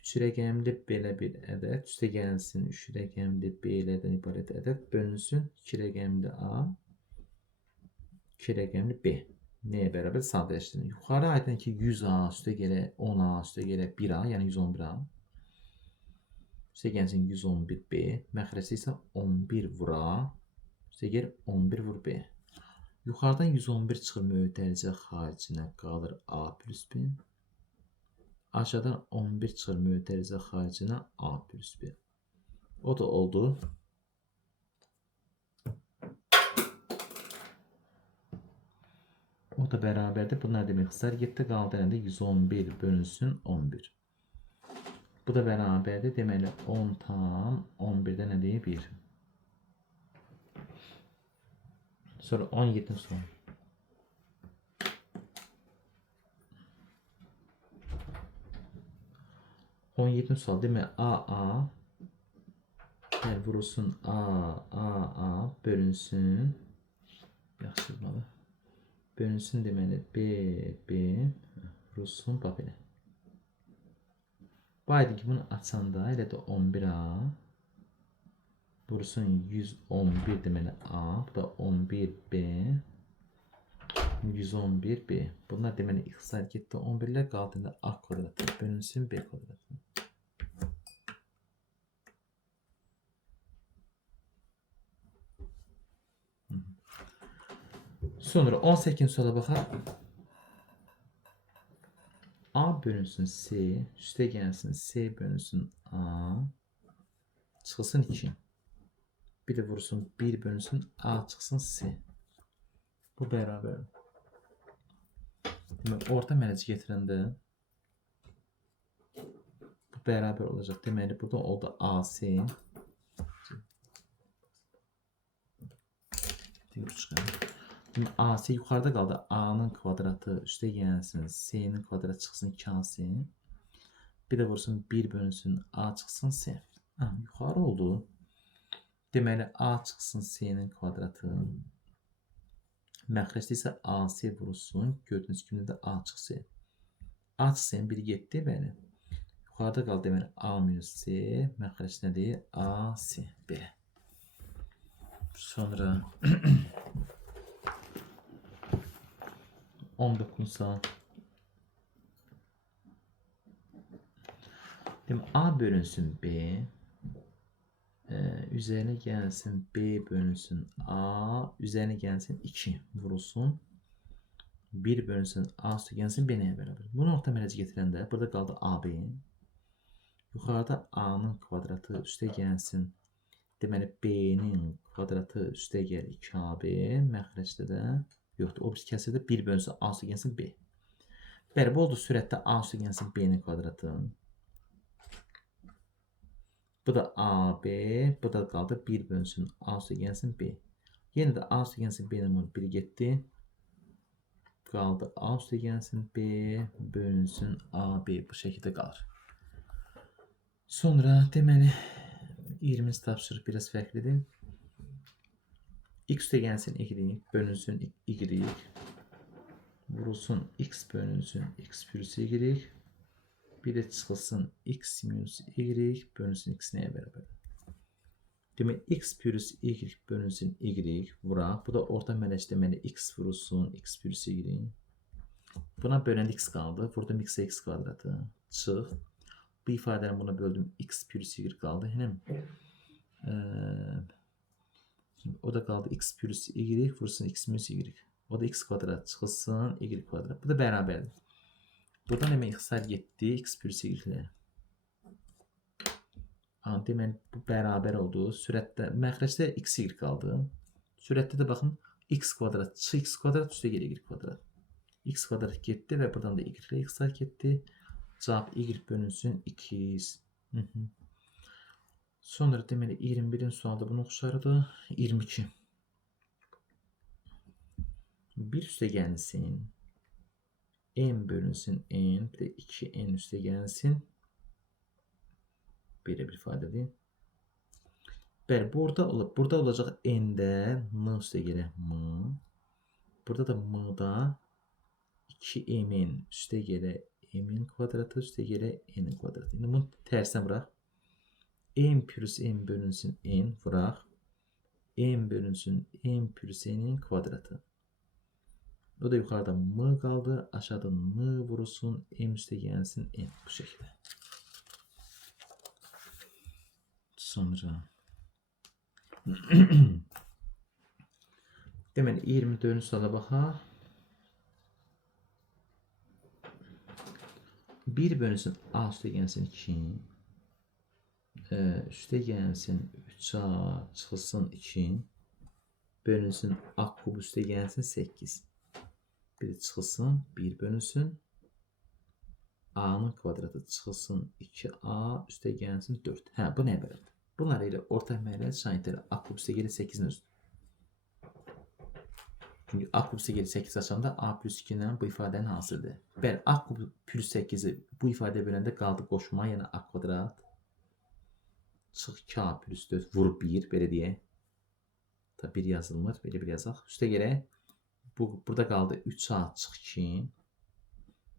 3 rəqəmli belə bir ədəd, üstə gəlsin 3 rəqəmli B-lərdən ibarət ədəd, bölünsün 2 rəqəmli A, 2 rəqəmli B. Nəyə bərabər sadələşdirin? Yuxarı aydın ki 100A üstə gələ 10A üstə gələ 1A, yəni 111A. Üstə gəlsin 111B. Məxrəsi isə 11 vur A. Üstə gəlir 11 vur B. Yuxarıdan 111 çıxır mötərizə xaricinə qalır A plus B. Aşağıdan 11 çıxır mötərizə xaricinə A plus B. O da oldu. O da bərabərdir. Bunlar demək ixtisar getdi. Qaldı əlində 111 bölünsün 11. Bu da bərabərdir. Deməli 10 tam 11-də nə deyir? 1. Sonra 17 sual. 17 sual demək AA hər vurulsun AA bölünsün. Yaxşı yazmalı. Bölünsün deməli B vurulsun bax belə. Bu aydın ki bunu açanda elə də 11A vurulsun 111 deməli A, bu da 11B 111B. Bunlar deməli ixtisar getdi 11'lər qaldığında A kvadratı bölünsün B kvadratı. Sonra 18 suala baxaq. A bölünsün C, üstə gəlsin C bölünsün A, çıxılsın 2. Bir də vursun 1 bölünsün A çıxsın C. Bu bərabər. Demək, orta mərəci getirəndə bu bərabər olacaq. Deməli, burada oldu AC. AC yuxarıda qaldı. A'nın kvadratı üstə gəlsin. C'nin kvadratı çıxsın 2AC. B Bir de vursun 1 bölünsün A çıxsın S. Yuxarı oldu. Deməli A çıxsın S'nin kvadratı. Məxrəcdə isə AC vurulsun. Gördüyünüz kimi də A çıxsın. A çıxsın biri getdi bəli. Yuxarıda qaldı deməli A minus C. Məxrəc nədir? AC. Belə. Sonra 19-sa deməli A bölünsün B. Üzerine gelsin B bölünsün A. Üzerine gelsin 2 vurulsun. 1 bölünsün A üstü gelsin B neye beraber? Bunu orta mərəzi getirəndə burada qaldı AB. Yuxarıda A'nın kvadratı üstə gəlsin. Deməli B'nin kvadratı üstə gəl 2AB. Məxrəcdə də yoxdur. O bir kəsirdə 1 bölünsün A üstə gəlsin B. Bəli, bu oldu sürətdə A üstə gəlsin B'nin kvadratı. Bu da AB, bu da qaldı 1 bölünsün A üstə gəlsin B. Yenə də A üstə gəlsin B ilə biri getdi. Qaldı A üstə gəlsin B bölünsün AB bu şəkildə qalır. Sonra deməli 20 tapşırıq biraz fərqlidir. X üstə gəlsin Y bölünsün Y. Vurulsun X bölünsün X plus Y. Bir de çıxılsın X minus Y bölünsün X neye beraber? Demek X plus Y bölünsün Y vuraq. Bu da orta mərəc deməli X vurulsun X plus Y. Buna bölən X qaldı. Vurdum X X kvadratı. Çıx. Bu ifadəni buna böldüm X plus Y qaldı. O da qaldı X plus Y vurulsun X minus Y. O da X kvadrat çıxılsın Y kvadrat. Bu da bərabərdir. Buradan hemen ixtisar getdi X plus Y ilə. Deməli bu bərabər oldu. Sürətdə məxrəcdə X Y qaldı. Sürətdə də baxın X kvadrat çıx X kvadrat üstə gəlir Y kvadrat. X kvadrat getdi və buradan da Y ilə ixtisar getdi. Cavab Y bölünsün 2. Sonra deməli 21-in sualda bunu oxşardı. 22. Bir üstə gəlsin. N bölünsün N. Bir de 2N üstə gəlsin. Belə bir ifadədir. Bəli, burada olacaq N'də N üstə gələ M. Burada da M'da 2M'in üstə gələ M'in kvadratı üstə gələ N'in kvadratı. İndi bunu tərsinə vuraq. M plus N bölünsün N vuraq. M bölünsün N plus N'in kvadratı. O da yukarıda M kaldı. Aşağıda N vurulsun. M üstə gəlsin N. Bu şekilde. Sonra deməli 24-cü suala baxaq. 1 bölünsün A üstə gəlsin 2. Üstə gəlsin 3A çıxılsın 2. Bölünsün A kub üstə gəlsin 8. Bir çıxılsın 1 bölünsün A'nın kvadratı çıxılsın 2A üstə gəlsin 4. Bu nə bərabərdir? Bunlar ilə orta mərəz şahidləri A kub üstə gəlir 8-in üstü. Çünki A kub üstə gəlir 8 açanda A plus 2 ilə bu ifadənin hansıdır? Bəli, A kub plus 8-i bu ifadəyə böləndə qaldı qoşma, yəni A kvadrat. Çıx 2A plus 4 vur 1, belə deyək. Tabi 1 yazılmır, belə bir yazaq. Üstə gələk. Burada qaldı 3A çıx 2.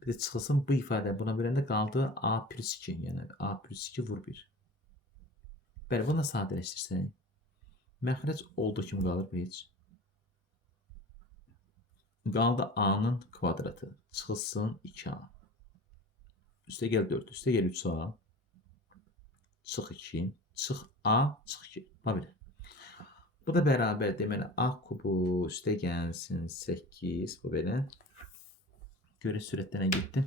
Bir de çıxılsın bu ifadə buna böləndə qaldı A plus 2. Yəni A plus 2 vur 1. Bəli, bunu da sadələşdirsək. Məxrəc olduğu kimi qalır bu heç. Qaldı A'nın kvadratı. Çıxılsın 2A. Üstə gəl 4. Üstə gəl 3A. Çıx 2. Çıx A. Çıx 2. Belə. Bu da bərabər deməli A kubu üstə gəlsin 8. Bu belə. Görə sürətlərə getdi.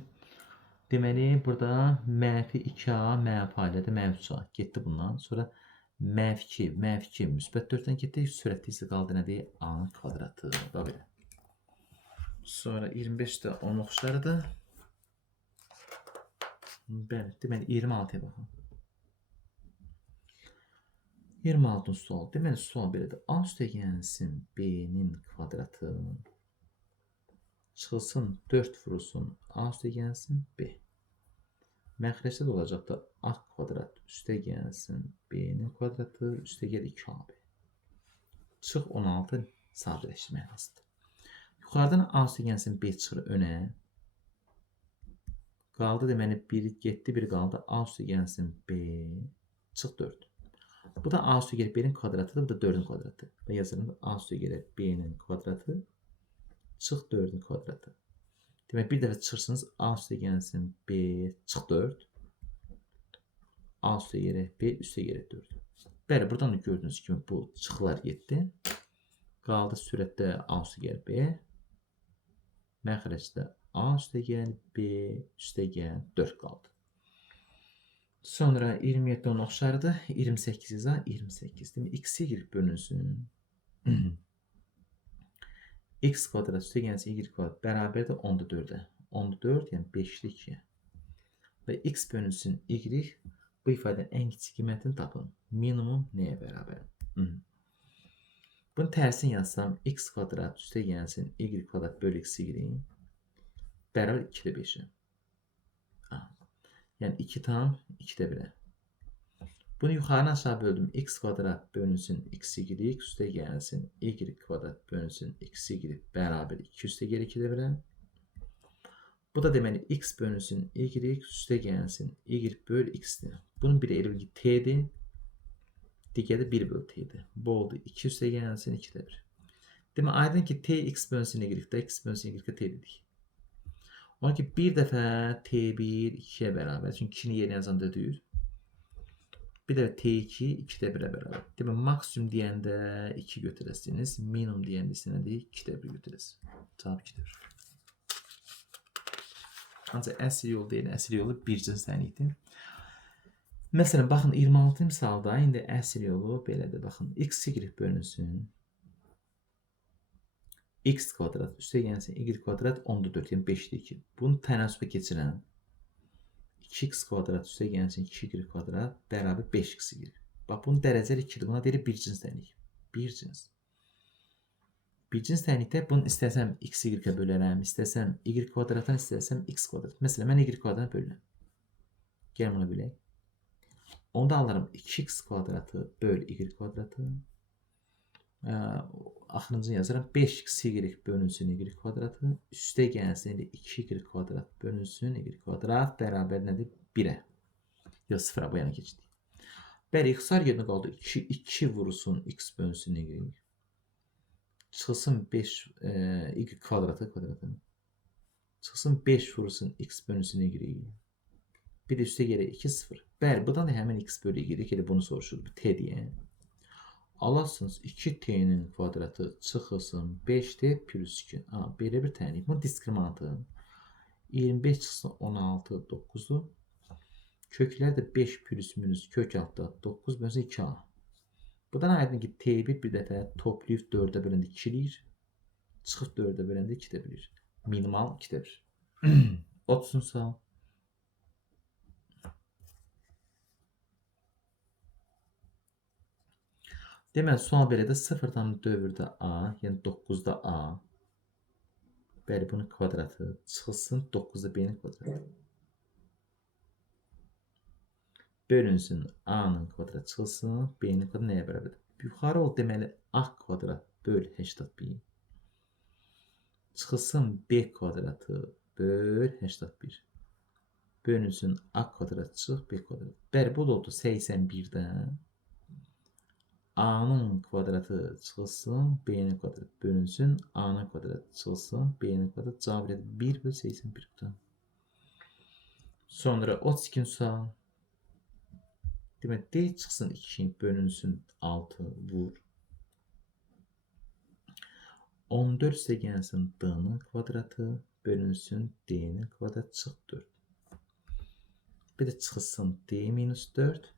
Deməli burada mənfi 2A mənfi ailədə mənfi 3A getdi bundan. Sonra mənfi 2 müsbət 4-dən getdi. Sürətli isə qaldı nədir? A-nın kvadratı. Belə. Sonra 25 də onun oxşarıdır. Bəli, deməli 26-ya baxın. 26-cı sual. Deməli sual belədir. A üstə gəlsin B-nin kvadratı. Çıxılsın 4 vurulsun A üstə gəlsin B. Məxrəcdə də olacaq da a kvadrat üstə gəlsin b-nin kvadratı üstə gəl 2ab. Çıx 16 sadələşdirmək lazımdır. Yuxarıdan a üstə gəlsin b çıxır önə. Qaldı deməli 1 getdi, 1 qaldı. A üstə gəlsin b çıx 4. Bu da a üstə gəlib b-nin kvadratıdır, bu da 4-ün kvadratı. Və yazırım a üstə gəlib b-nin kvadratı çıx 4-ün kvadratı. Demək bir dəfə çıxırsınız a üstə gəlsin b çıx 4. A üstə gəlib b üstə gəlib 4. Bəli, buradan da gördüyünüz kimi bu çıxılar getdi. Qaldı sürətdə a üstə gəlib b. Məxrəcdə a üstə gəl, b üstə gəl, 4 qaldı. Sonra 27 onun oxşardır. 28 iza 28. Demək, x, y bölünsün. X kvadrat üstə gəlsin y kvadrat bərabərdir 10'da 4'ə. 10'da 4 yəni 5'li 2'yə. Və x bölünsün y. Bu ifadənin ən kiçik qiymətini tapın. Minimum nəyə bərabər? Bunu tərsini yazsam x kvadrat üstə gəlsin y kvadrat bölü x y bərabər 2'də 5'ə. Yəni 2 tam 2'də 1'ə. Bunu yuxarı aşağı böldüm. X kvadrat bölünsün x y üstə gəlsin y kvadrat bölünsün x y bərabər 2 üstə gəl 2'də 1'ə. Bu da deməli x bölünsün y üstə gəlsin y böl x-dir. Bunun biri elə bil ki t'dir. Digəri 1 böl t'dir. Bu oldu 2 üstə gəlsin 2'də 1. Demək aydın ki t x bölünsün y-də x bölünsün y-də t dedik. Onun ki bir dəfə t1 2'yə bərabər. Çünki 2'ni yerinə yazanda deyir. Bir dəfə t2 2'də 1'ə bərabər. Demək maksimum deyəndə 2 götürəsiniz. Minimum deyəndə isə nədir? 2'də 1 götürəsiniz. Cavab 2'də 1. Ancaq əsl yol deyil. Əsl yolu bir cinsənlikdir. Məsələn, baxın 26 misalda indi əsl yolu belədir. Baxın, x y bölünsün. X kvadrat üstə gəlsin y kvadrat 10'da 4 yəni 5'də 2. Bunu tənasübə keçirəm. 2x kvadrat üstə gəlsin 2y kvadrat bərabər 5x y. Bax bunun dərəcəli 2'dir. Buna deyilir bir cinstənlik. Bir cins. Bir cinstənlikdə bunu istəsəm x y-ə bölərəm, istəsəm y kvadratdan, istəsəm x kvadrat. Məsələn, mən y kvadratdan bölürəm. Gəlin bunu bilək. Onda alırım 2x kvadratı böl y kvadratı. Axırıncını yazıram. 5x bölünsün y kvadratı. Üstə gəlsin 2y kvadrat bölünsün y kvadrat bərabər nədir? 1'ə. Ya 0'a bu yana keçdik. Bəli, ixtisar yerinə qaldı. 2 vurulsun x bölünsün y. Çıxsın 5 y kvadratı. Çıxsın 5 vurulsun x bölünsün y. Bir də üstə gələ 2 0. Bəli, buradan da həmin x bölü y elə bunu soruşur. Bu t deyən. Alasınız 2t'nin kvadratı çıxılsın 5t plus 2. Belə bir tənlik. Bu diskriminantı. 25 çıxsın 16 9'dur. Köklər də 5 plus minus kök altda 9 bölünsün 2a. Buradan aydın ki t1 bir dəfə toplayıb 4'ə böləndə 2'lir. Çıxıb 4'ə böləndə 2'də 1. Minimal 2'də 1. 30'un sağ. Deməli, sual belədir. 0'dan dövrdə a, yəni 9'da a. Bəli, bunun kvadratı çıxılsın 9'da b'nin kvadratı. Bölünsün a'nın kvadratı çıxılsın b'nin kvadratı nəyə bərabərdir? Yuxarı ol deməli a kvadrat böl 81. Çıxılsın b kvadratı böl 81. Bölünsün a kvadrat çıx b kvadrat. Bəli, bu da oldu 81'dən. A'nın kvadratı çıxılsın, b'nin kvadratı bölünsün, a'nın kvadratı çıxılsın, b'nin kvadratı cavab edir 1 bölü 81. Sonra 32 sual. Demək, d çıxsın 2 bölünsün 6 vur. 14 üstə gəlsin d'nın kvadratı bölünsün d'nin kvadratı çıx 4. Bir də çıxılsın d minus 4.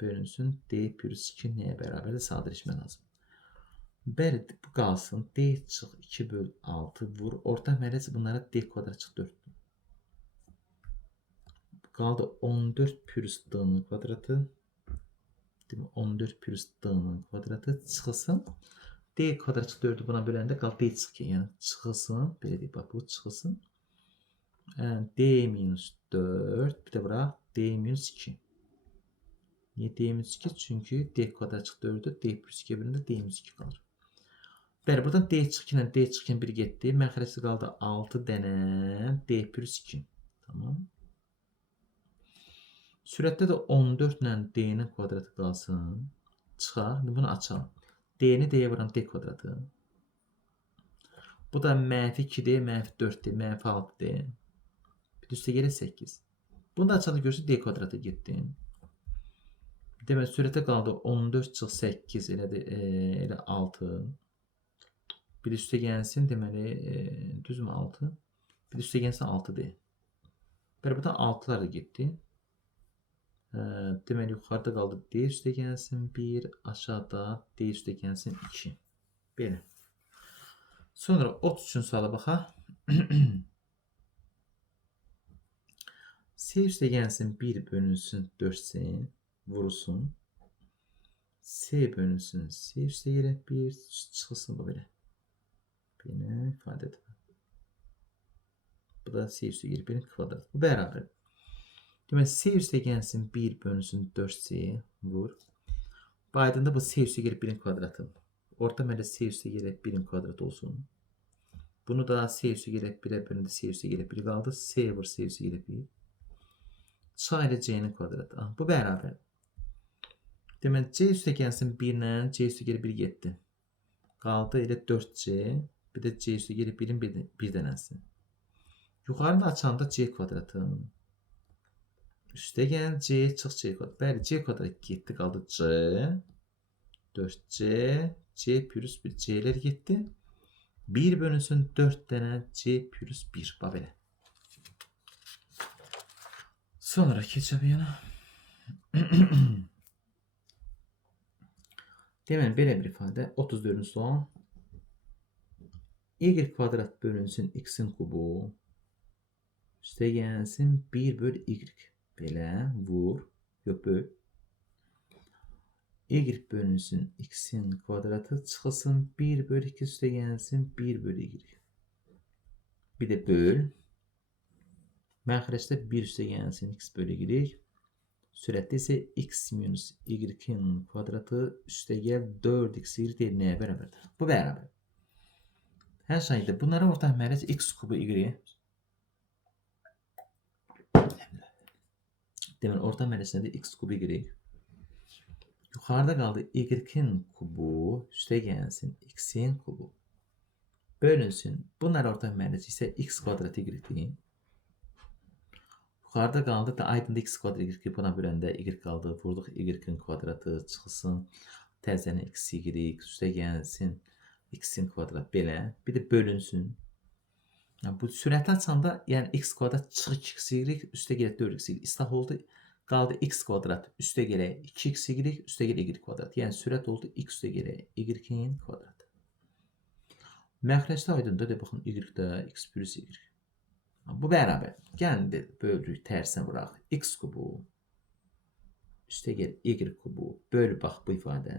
Bölünsün d plus 2 nəyə bərabərdir? Sadələşmə lazım. Bəli, bu qalsın. D çıx 2 böl 6 vur. Orta mərəz bunlara d kvadrat çıx 4. Qaldı 14 plus d'nın kvadratı. 14 plus d'nın kvadratı çıxılsın. D kvadrat çıx 4'ü buna böləndə qaldı d çıx 2. Yəni çıxılsın. Belə deyək, bax bu çıxılsın. D minus 4. Bir de bura D minus 2. Niye D minus 2? Çünkü D kvadrat çıktı 4'dür. D plus 2 birində D minus 2 kalır. Bəli, buradan D çıxı ilə D çıxı 1 getdi. Məxrəcdə qaldı 6 dənə D plus 2. Tamam. Sürətdə də 14 ilə D-nin kvadratı qalsın. Çıxaq. Bunu açalım. D-ni D-yə vuran D kvadratı. Bu da mənfi 2D, mənfi 4D, mənfi 6D. Bir üstə gələ 8. Bunu da açanda görürsün D kvadratı getdi. Demək, sürətə qaldı 14 çıx 8 elə 6. Bir üstə gəlsin, deməli, düzmü 6? Bir üstə gəlsin 6D. Bəli, burada 6'lar da getdi. Deməli, yuxarıda qaldı D üstə gəlsin 1, aşağıda D üstə gəlsin 2. Belə. Sonra 33-cü suala baxaq. C üstə gəlsin 1 bölünsün 4C vurulsun. C bölünsün C üstə gələ 1 çıxılsın bu belə. Belə ifadə edir. Bu da C üstə gələ 1'in kvadratı. Bu bərabər. Demək, C üstə gəlsin 1 bölünsün 4C vur. Bu aydında bu C üstə gələ 1'in kvadratı. Orta məndə C üstə gələ 1'in kvadratı olsun. Bunu da C üstə gələ 1'ə bölündə C üstə gələ 1 qaldı. C vur C üstə gələ 1. Çıxa ilə C-nin kvadratı. Bu bərabər. Demək, C üstə gəlsin 1 ilə C üstə gələ 1 getdi. Qaldı elə 4C. Bir də C üstə gələ 1'in bir dənəsi. Yuxarıda açanda C kvadratı. Üstə gələn C çıx C kvadrat. Bəli, C kvadrat getdi, qaldı C. 4C, C plus 1. C'lər getdi. 1 bölünsün 4 dənə C plus 1. Bax belə. Sonra keçə bir yana. Deməli, belə bir ifadə. 34-cü sual. Y kvadrat bölünsün x'in kubu. Üstə gəlsin 1 böl y. Belə vur. Yox, böl. Y bölünsün x'in kvadratı çıxılsın 1 böl 2 üstə gəlsin 1 böl y. Bir də böl. Məxrəcdə 1 üstə gəlsin x böl y. Sürətdə isə x minus y-in kvadratı üstə gəl 4x y deyil nəyə bərabərdir? Bu bərabər. Hər şeydə bunlara ortaq məxrəc x kubu y. Deməli, orta məxrəcində x kubu y. Yuxarıda qaldı y-in kubu, üstə gəlsin x-in kubu. Bölünsün. Bunlar ortaq məxrəc isə x kvadrat y-dir. Yuxarıda qaldı da aydında x kvadrat y buna böləndə y qaldı. Vurduq y-in kvadratı çıxılsın. Təzəni x y üstə gəlsin x-in kvadrat belə. Bir də bölünsün. Bu sürətli açanda yəni x kvadrat çıx 2x y üstə gələ 4x y. İslah oldu. Qaldı x kvadrat üstə gələ 2x y üstə gələ y kvadrat. Yəni sürət oldu x üstə gələ y-in kvadrat. Məxrəcdə aydındır. Baxın y-də x plus y. Bu bərabər. Gəlin də böldük, tərsinə vuraq. X kubu üstə gəl y kubu. Böl bax bu ifadə.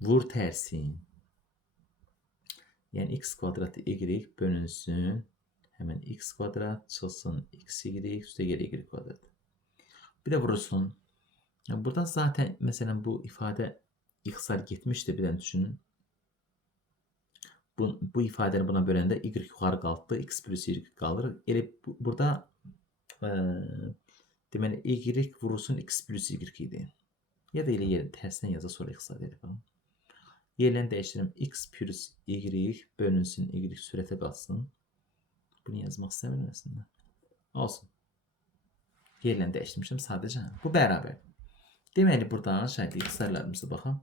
Vur tərsin. Yəni x kvadratı y bölünsün. Həmən x kvadrat çıxsın x y üstə gəl y kvadrat. Bir də vurulsun. Buradan zaten məsələn bu ifadə ixtisar getmişdi. Bir dənə düşünün. Bu ifadəni buna böləndə y yuxarı qaldı, x plus y qalır. Elə burada deməli y vurulsun x plus y idi. Ya da elə tərsinə yaza sonra ixtisar edək. Yerlərini dəyişdirim. X plus y bölünsün y sürətə qalsın. Bunu yazmaq istəmirəm əslində. Olsun. Yerlərini dəyişdirmişəm sadəcə. Bu bərabər. Deməli buradan şəhidli ixtisarlarımıza baxaq.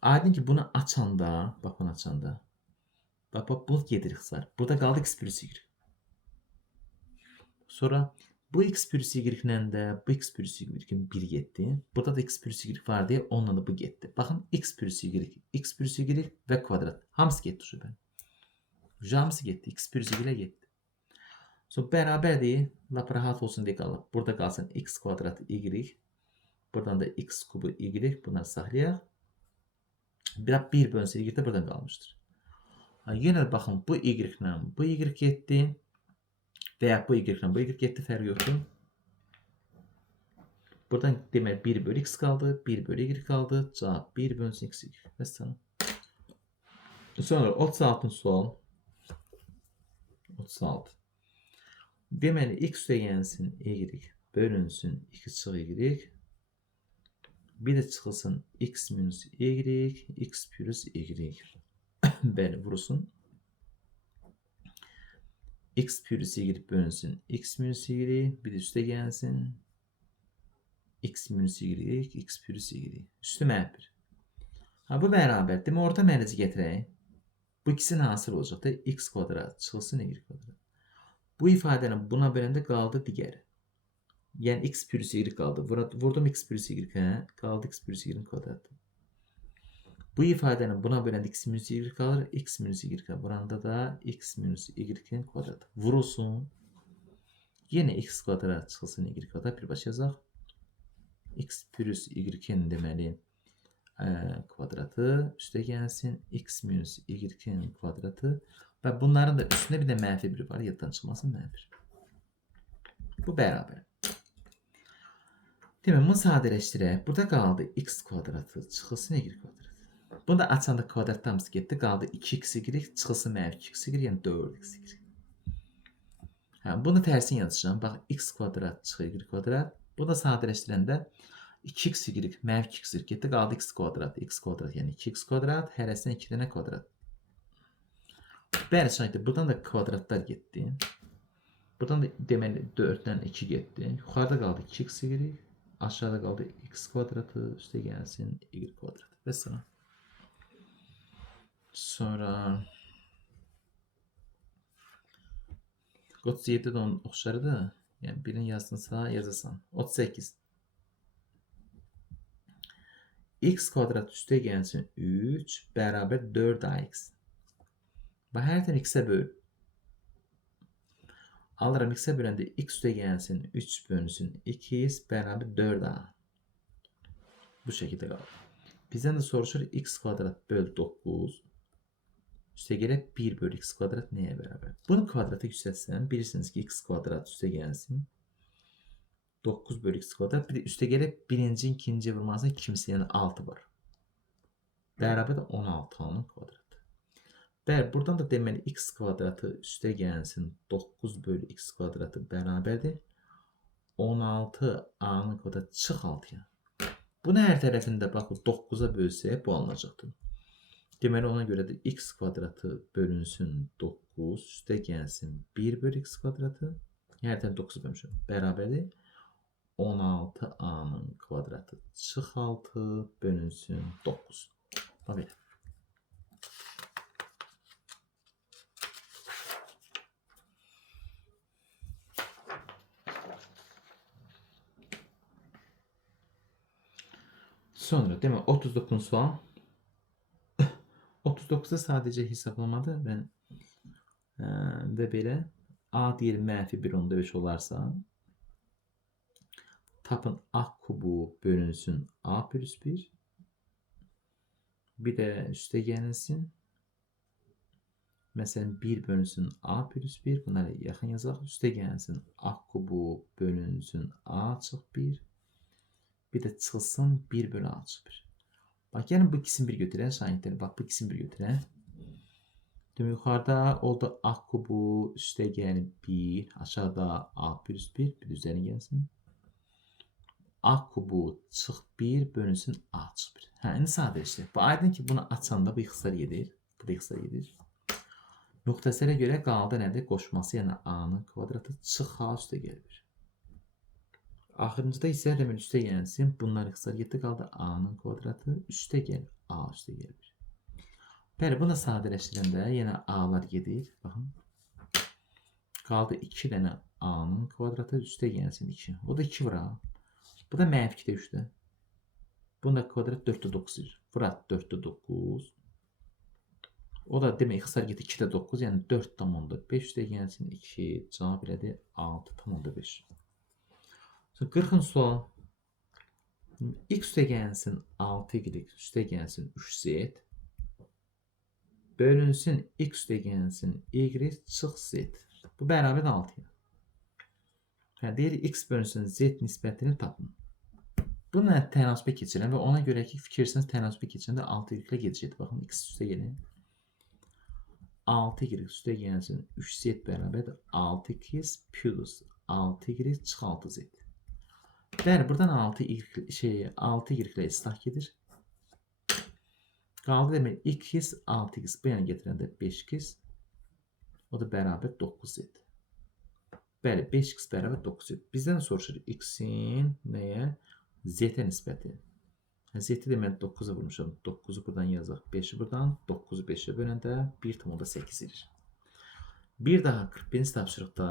Aydın ki bunu açanda, bax bunu açanda. Bak bu gedir ixtisar. Burada qaldı x plus y. Sonra bu x plus y ilə də bu x plus y 1 getdi. Burada da x plus y var deyə onunla da bu getdi. Baxın x plus y və kvadrat. Hamısı getdi şübhə. Hamısı getdi. X plus y ilə getdi. Sonra bərabərdir. Lap rahat olsun deyə qalıb. Burada qalsın x kvadrat y. Buradan da x kubu y. Bunları saxlayaq. Bir bölünsün y də buradan qalmışdır. Yenə baxın bu y ilə bu y getdi. Veya bu y-dən bu y getdi, fərqi yoxdur. Buradan demək 1 bölü x qaldı, 1 bölü y qaldı. Cavab 1 bölünsün x, y. Vəssalam. Sonra 36-cı sual. 36. Deməli x üstəgənsin y bölünsün 2 çıx y. Bir də çıxılsın x minus y, x plus y. Bəli, vurulsun. X plus y bölünsün x minus y. Bir də üstə gəlsin. X minus y, x plus y. Üstü mənfir. Ha, bu bərabər. Demə orta mərci gətirək. Bu ikisi hasıl olacaq da x kvadrat çıxılsın y kvadrat. Bu ifadəni buna böləndə qaldı digəri. Yəni x plus y qaldı. Vurdum x plus y, qaldı x plus y kvadratı. Bu ifadəni buna böləndə x minus y qalır, x minus y qalır. Buranda da x minus y kvadratı. Vurulsun. Yenə x kvadrat çıxılsın y kvadrat. Birbaşa yazaq. X plus y deməli kvadratı üstə gəlsin. X minus y kvadratı. Və bunların da üstünə bir də mənfi 1 var. Yaddan çıxmasın mənfi. Bu bərabər. Demək, bunu sadələşdirək. Burada qaldı x kvadratı çıxılsın y kvadratı. Bunu da açanda kvadratlarımız getdi. Qaldı 2x y çıxılsın mənfi 2x y, yəni 4x y. Bunu tərsin yazacağım. Bax, x kvadrat çıx y kvadrat. Bunu da sadələşdirəndə 2x y mənfi 2x y getdi. Qaldı x kvadrat. X kvadrat yəni 2x kvadrat. Hərəsindən 2 dənə kvadrat. Bəli, şahiddir. Buradan da kvadratlar getdi. Buradan da deməli 4-dən 2 getdi. Yuxarıda qaldı 2x y. Aşağıda qaldı x kvadratı. Üstə gəlsin y kvadratı. Və sonra. Sonra 37 də onun oxşarıdır. Yəni birini yazdınsa yazasan. 38. X kvadrat üstə gəlsin 3 bərabər 4ax. Və hər tən x-ə böl. Alıram x-ə böləndə x üstə gəlsin 3 bölünsün 2x bərabər 4a. Bu şəkildə qalır. Bizdən də soruşur x kvadrat böl 9. Üstə gələk 1 bölü x kvadrat nəyə bərabər? Bunu kvadratı yüksəltsəm, bilirsiniz ki x kvadrat üstə gəlsin 9 bölü x kvadrat. Bir də üstə gələk birinci, ikinci vurmasına kimsə, yəni 6 var. Bərabər də 16a'nın kvadratı. Bəli, buradan da deməli x kvadratı üstə gəlsin 9 bölü x kvadratı bərabərdir 16a'nın kvadratı çıx 6'ya. Bunu hər tərəfində baxın 9'a bölsək bu alınacaqdır. Deməli ona görə də x kvadratı bölünsün 9 üstə gəlsin 1 bölü x kvadratı. Hər tərəfində 9 bölmüşəm. Bərabərdir 16a'nın kvadratı çıx 6 bölünsün 9. Bax belə. Sonra demək 39 sual. 39'da sadəcə hesablamadı və belə a deyil mənfi 1/5 olarsa tapın a kubu bölünsün a plus 1. Bir də üstə gəlsin. Məsələn 1 bölünsün a plus 1. Bunları yaxın yazaq. Üstə gəlsin a kubu bölünsün a çıx 1. Bir də çıxılsın 1 bölü a çıx 1. Bak, yəni bu ikisini bir götürək. Şahidləri, bax bu ikisini bir götürək. Demək, yuxarıda oldu a kubu üstə gəlin 1. Aşağıda a plus 1. Bir də üzərinə gəlsin. A kubu çıx 1 bölünsün a çıx 1. Hə, indi sadələşdir. Bu aydın ki, bunu açanda bu ixtisar gedir. Bu da ixtisar gedir. Müxtəsərə görə qaldı nədir? Qoşması, yəni a-nın kvadratı çıx a üstə gəlir. Axırıncıda isə deməli üstə gəlsin. Bunlar ixtisar getdi, qaldı a-nın kvadratı üstə gəlir. A üstə gəlir. Bəli, bunu sadələşdirəndə yenə a-lar gedir. Baxın. Qaldı 2 dənə a-nın kvadratı üstə gəlsin 2. O da 2 vura. Bu da mənfi 2-də 3-də. Bunun da kvadrat 4-də 9. Vura 4-də 9. O da demək ixtisar getdi 2-də 9. Yəni 4,5 üstə gəlsin 2. Cavab elədi 6,5. 40. sual. X üstə gəlsin 6y üstə gəlsin 3z. Bölünsün x üstə gəlsin y çıx z. Bu bərabər 6'ya. Deyir x bölünsün z nisbətini tapın. Bununla tənasübə keçirəm və ona görə ki, fikirsiniz tənasübə keçirəndə 6y ilə gedəcəkdir. Baxın, x üstə gelin. 6y üstə gəlsin 3z bərabərdir 6x plus 6y çıx 6z. Bəli, buradan 6y ilə islah gedir. Qaldı demək 2x 6x bu yana gətirəndə 5x. O da bərabər 9z. Bəli, 5x bərabər 9z. Bizdən soruşur x-in nəyə? Z-ə nisbəti. Z-i demək 9-a vurmuşam. 9-u buradan yazaq. 5-i buradan. 9-u 5-ə böləndə 1,8 edir. Bir daha 41-ci tapşırıqda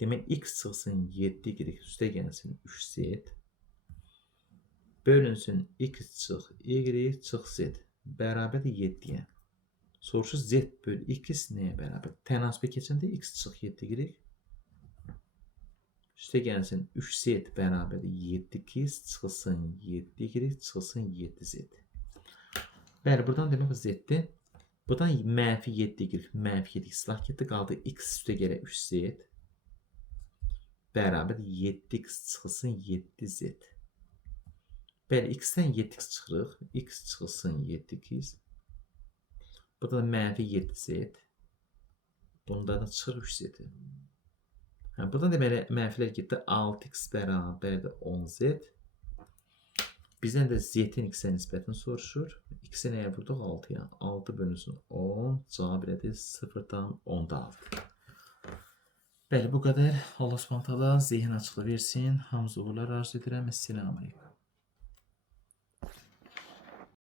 demək x çıxsın 7y üstə gəlsin 3z bölünsün x çıx y çıx z bərabərdir 7-yə. Soruşur z bölü x nəyə bərabər? Tənasübə keçəndə x çıx 7y üstə gəlsin 3z bərabərdir 7x çıxsın 7y çıxsın 7z. Bəli, buradan demək z-dir. Buradan mənfi 7y, mənfi 7x islah getdi. Qaldı x üstə gələ 3z bərabər 7x çıxsın 7z. Bəli, x-dən 7x çıxırıq. X çıxsın 7x. Burada da mənfi 7z. Bundan da çıxır 3z. Buradan deməli mənfilər getdi. 6x bərabərdir 10z. Bizdən də z-in x-ə nisbətini soruşur. X-i nəyə vurduq? 6-ya. 6 bölünsün 10. Cavab elədir 0,6. Bəli, bu qədər. Allah Subhanahu taala zehin açıqlığı versin. Hamınıza uğurlar arzu edirəm. Esselamu aleyküm.